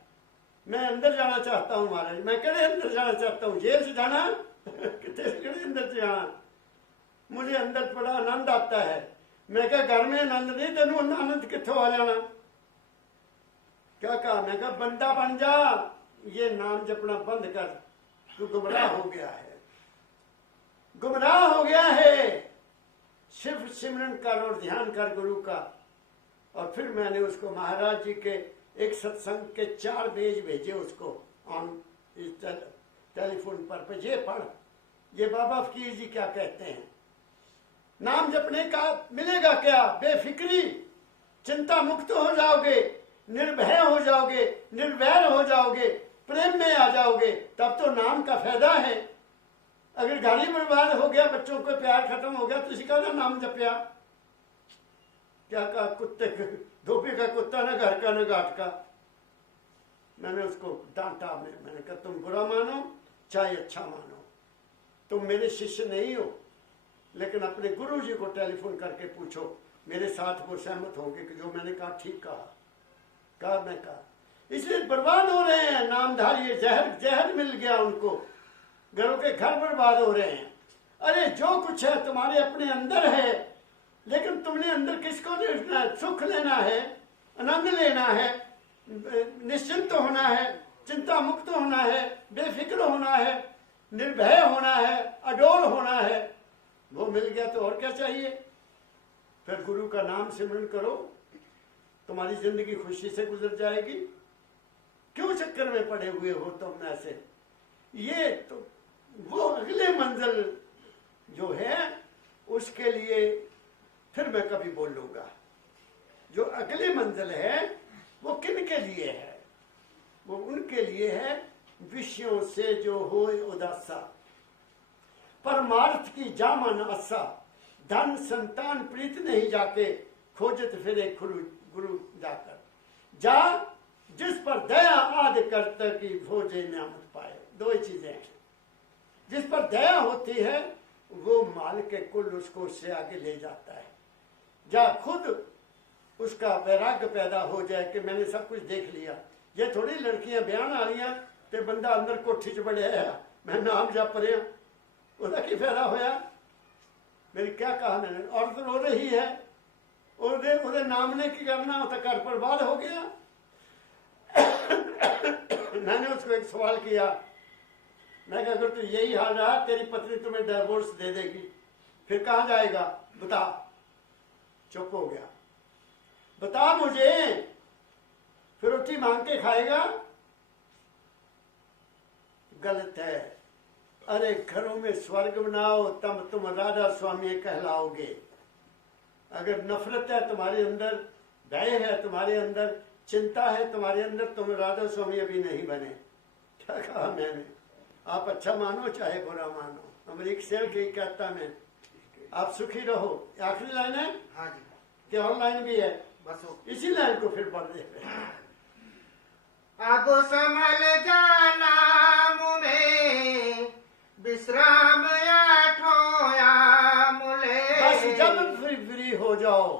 मैं अंदर जाना चाहता हूँ महाराज। मैं कड़े अंदर जाना चाहता हूँ, जेल से जाना कितने कड़े अंदर से जाना, मुझे अंदर बड़ा आनंद आता है। मैं कहा घर में आनंद नहीं, तेनू आनंद कितों आ जाना? क्या कहा? मैं कहा बंदा बन जा, ये नाम जपना बंद कर, तू गुमराह हो गया है, गुमराह हो गया है। सिर्फ सिमरन कर और ध्यान कर गुरु का। और फिर मैंने उसको महाराज जी के एक सत्संग के 4 पेज भेजे उसको ऑन टेलीफोन पर, ये पढ़, ये बाबा फकीर जी क्या कहते हैं, नाम जपने का मिलेगा क्या? बेफिक्री, चिंता मुक्त हो जाओगे, निर्भय हो जाओगे, निर्वैर हो जाओगे, प्रेम में आ जाओगे, तब तो नाम का फायदा है। अगर गाड़ी बर्बाद हो गया, बच्चों को प्यार खत्म हो गया, तो इसी का नाम जपया। क्या कहा? कुत्ते धोबी का कुत्ता न घर का न घाट का। मैंने उसको डांटा, मैंने कहा तुम बुरा मानो चाहे अच्छा मानो, तुम मेरे शिष्य नहीं हो, लेकिन अपने गुरु जी को टेलीफोन करके पूछो, मेरे साथ वो सहमत होंगे कि जो मैंने कहा ठीक कहा। मैं कहा इसलिए बर्बाद हो रहे हैं नामधारी, जहर मिल गया उनको, घरों के घर बर्बाद हो रहे हैं। अरे जो कुछ है तुम्हारे अपने अंदर है, लेकिन तुमने अंदर किसको देखना है? सुख लेना है, आनंद लेना है, निश्चिंत होना है, चिंता मुक्त होना है, बेफिक्र होना है, निर्भय होना है, अडोल होना है। वो मिल गया तो और क्या चाहिए? फिर गुरु का नाम सिमरन करो, तुम्हारी जिंदगी खुशी से गुजर जाएगी। क्यों चक्कर में पड़े हुए हो तुम ऐसे? ये तो वो अगले मंजिल जो है उसके लिए फिर मैं कभी बोलूंगा। जो अगले मंजिल है वो किन के लिए है? वो उनके लिए है विषयों से जो हो उदासा, परमार्थ की जामन आसा, धन संतान प्रीत नहीं जाके, खोजत फिरे गुरु जाकर, जा जिस पर दया आदि करता की भोजे नियामत पाए। 2 ही चीजें हैं, जिस पर दया होती है वो माल के कुल उसको उससे आगे ले जाता है। जा खुद उसका वैराग्य पैदा हो जाए कि मैंने सब कुछ देख लिया। ये थोड़ी लड़कियां बयान आ रही ते बंदा अंदर कोठी च बढ़िया है, मैं नाम जप रहा, उसका की फायदा होया? मेरी क्या कहा मैंने? औरत रो रही है, उहदे नाम ने की करना, तो घर बर्बाद हो गया। मैंने उसको एक सवाल किया, मैं कहा अगर तू यही हाल रहा, तेरी पत्नी तुम्हें डाइवोर्स दे देगी, फिर कहाँ जाएगा बता? चुप हो गया। बता मुझे, फिर रोटी मांग के खाएगा? गलत है। अरे घरों में स्वर्ग बनाओ, तब तुम राधा स्वामी कहलाओगे। अगर नफरत है तुम्हारे अंदर, भय है तुम्हारे अंदर, चिंता है तुम्हारे अंदर, तुम राधा स्वामी अभी नहीं बने। क्या कहा मैंने? आप अच्छा मानो चाहे बुरा मानो, अमरीक शेर के कहता मैं, आप सुखी रहो। आखिरी लाइन है हाँ जी, कि और लाइन भी है? बस हो। इसी लाइन को फिर पढ़ दे। अब संभल जाना मुझे विश्राम या ठोया मुले। बस जब फ्री हो जाओ,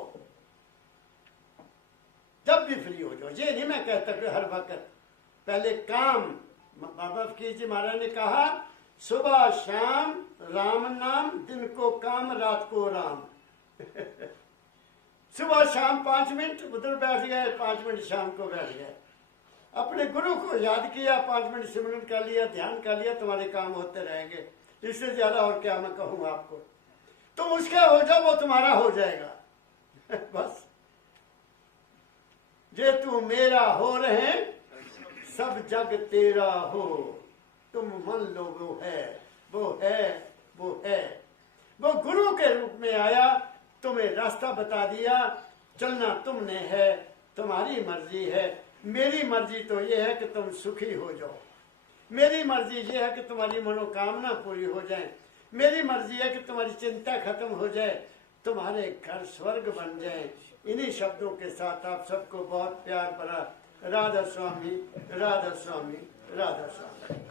जब भी फ्री हो जाओ। ये नहीं मैं कहता कि हर वक्त, पहले काम। बाबा फकीर जी महाराज ने कहा सुबह शाम राम नाम, दिन को काम रात को राम। सुबह शाम 5 मिनट उधर बैठ गए, 5 मिनट शाम को बैठ गए, अपने गुरु को याद किया, 5 मिनट सिमरन कर लिया, ध्यान कर लिया, तुम्हारे काम होते रहेंगे। इससे ज्यादा और क्या मैं कहूँ आपको। तुम उसका हो जाओ, वो तुम्हारा हो जाएगा। बस जे तू मेरा हो रहे, सब जग तेरा हो। तुम मन लो वो है, वो है, वो है। वो गुरु के रूप में आया, तुम्हें रास्ता बता दिया, चलना तुमने है, तुम्हारी मर्जी है। मेरी मर्जी तो ये है कि तुम सुखी हो जाओ। मेरी मर्जी ये है कि तुम्हारी मनोकामना पूरी हो जाए। मेरी मर्जी है कि तुम्हारी चिंता खत्म हो जाए, तुम्हारे घर स्वर्ग बन जाए। इन्हीं शब्दों के साथ आप सबको बहुत प्यार भरा राधा स्वामी, राधा स्वामी, राधा स्वामी।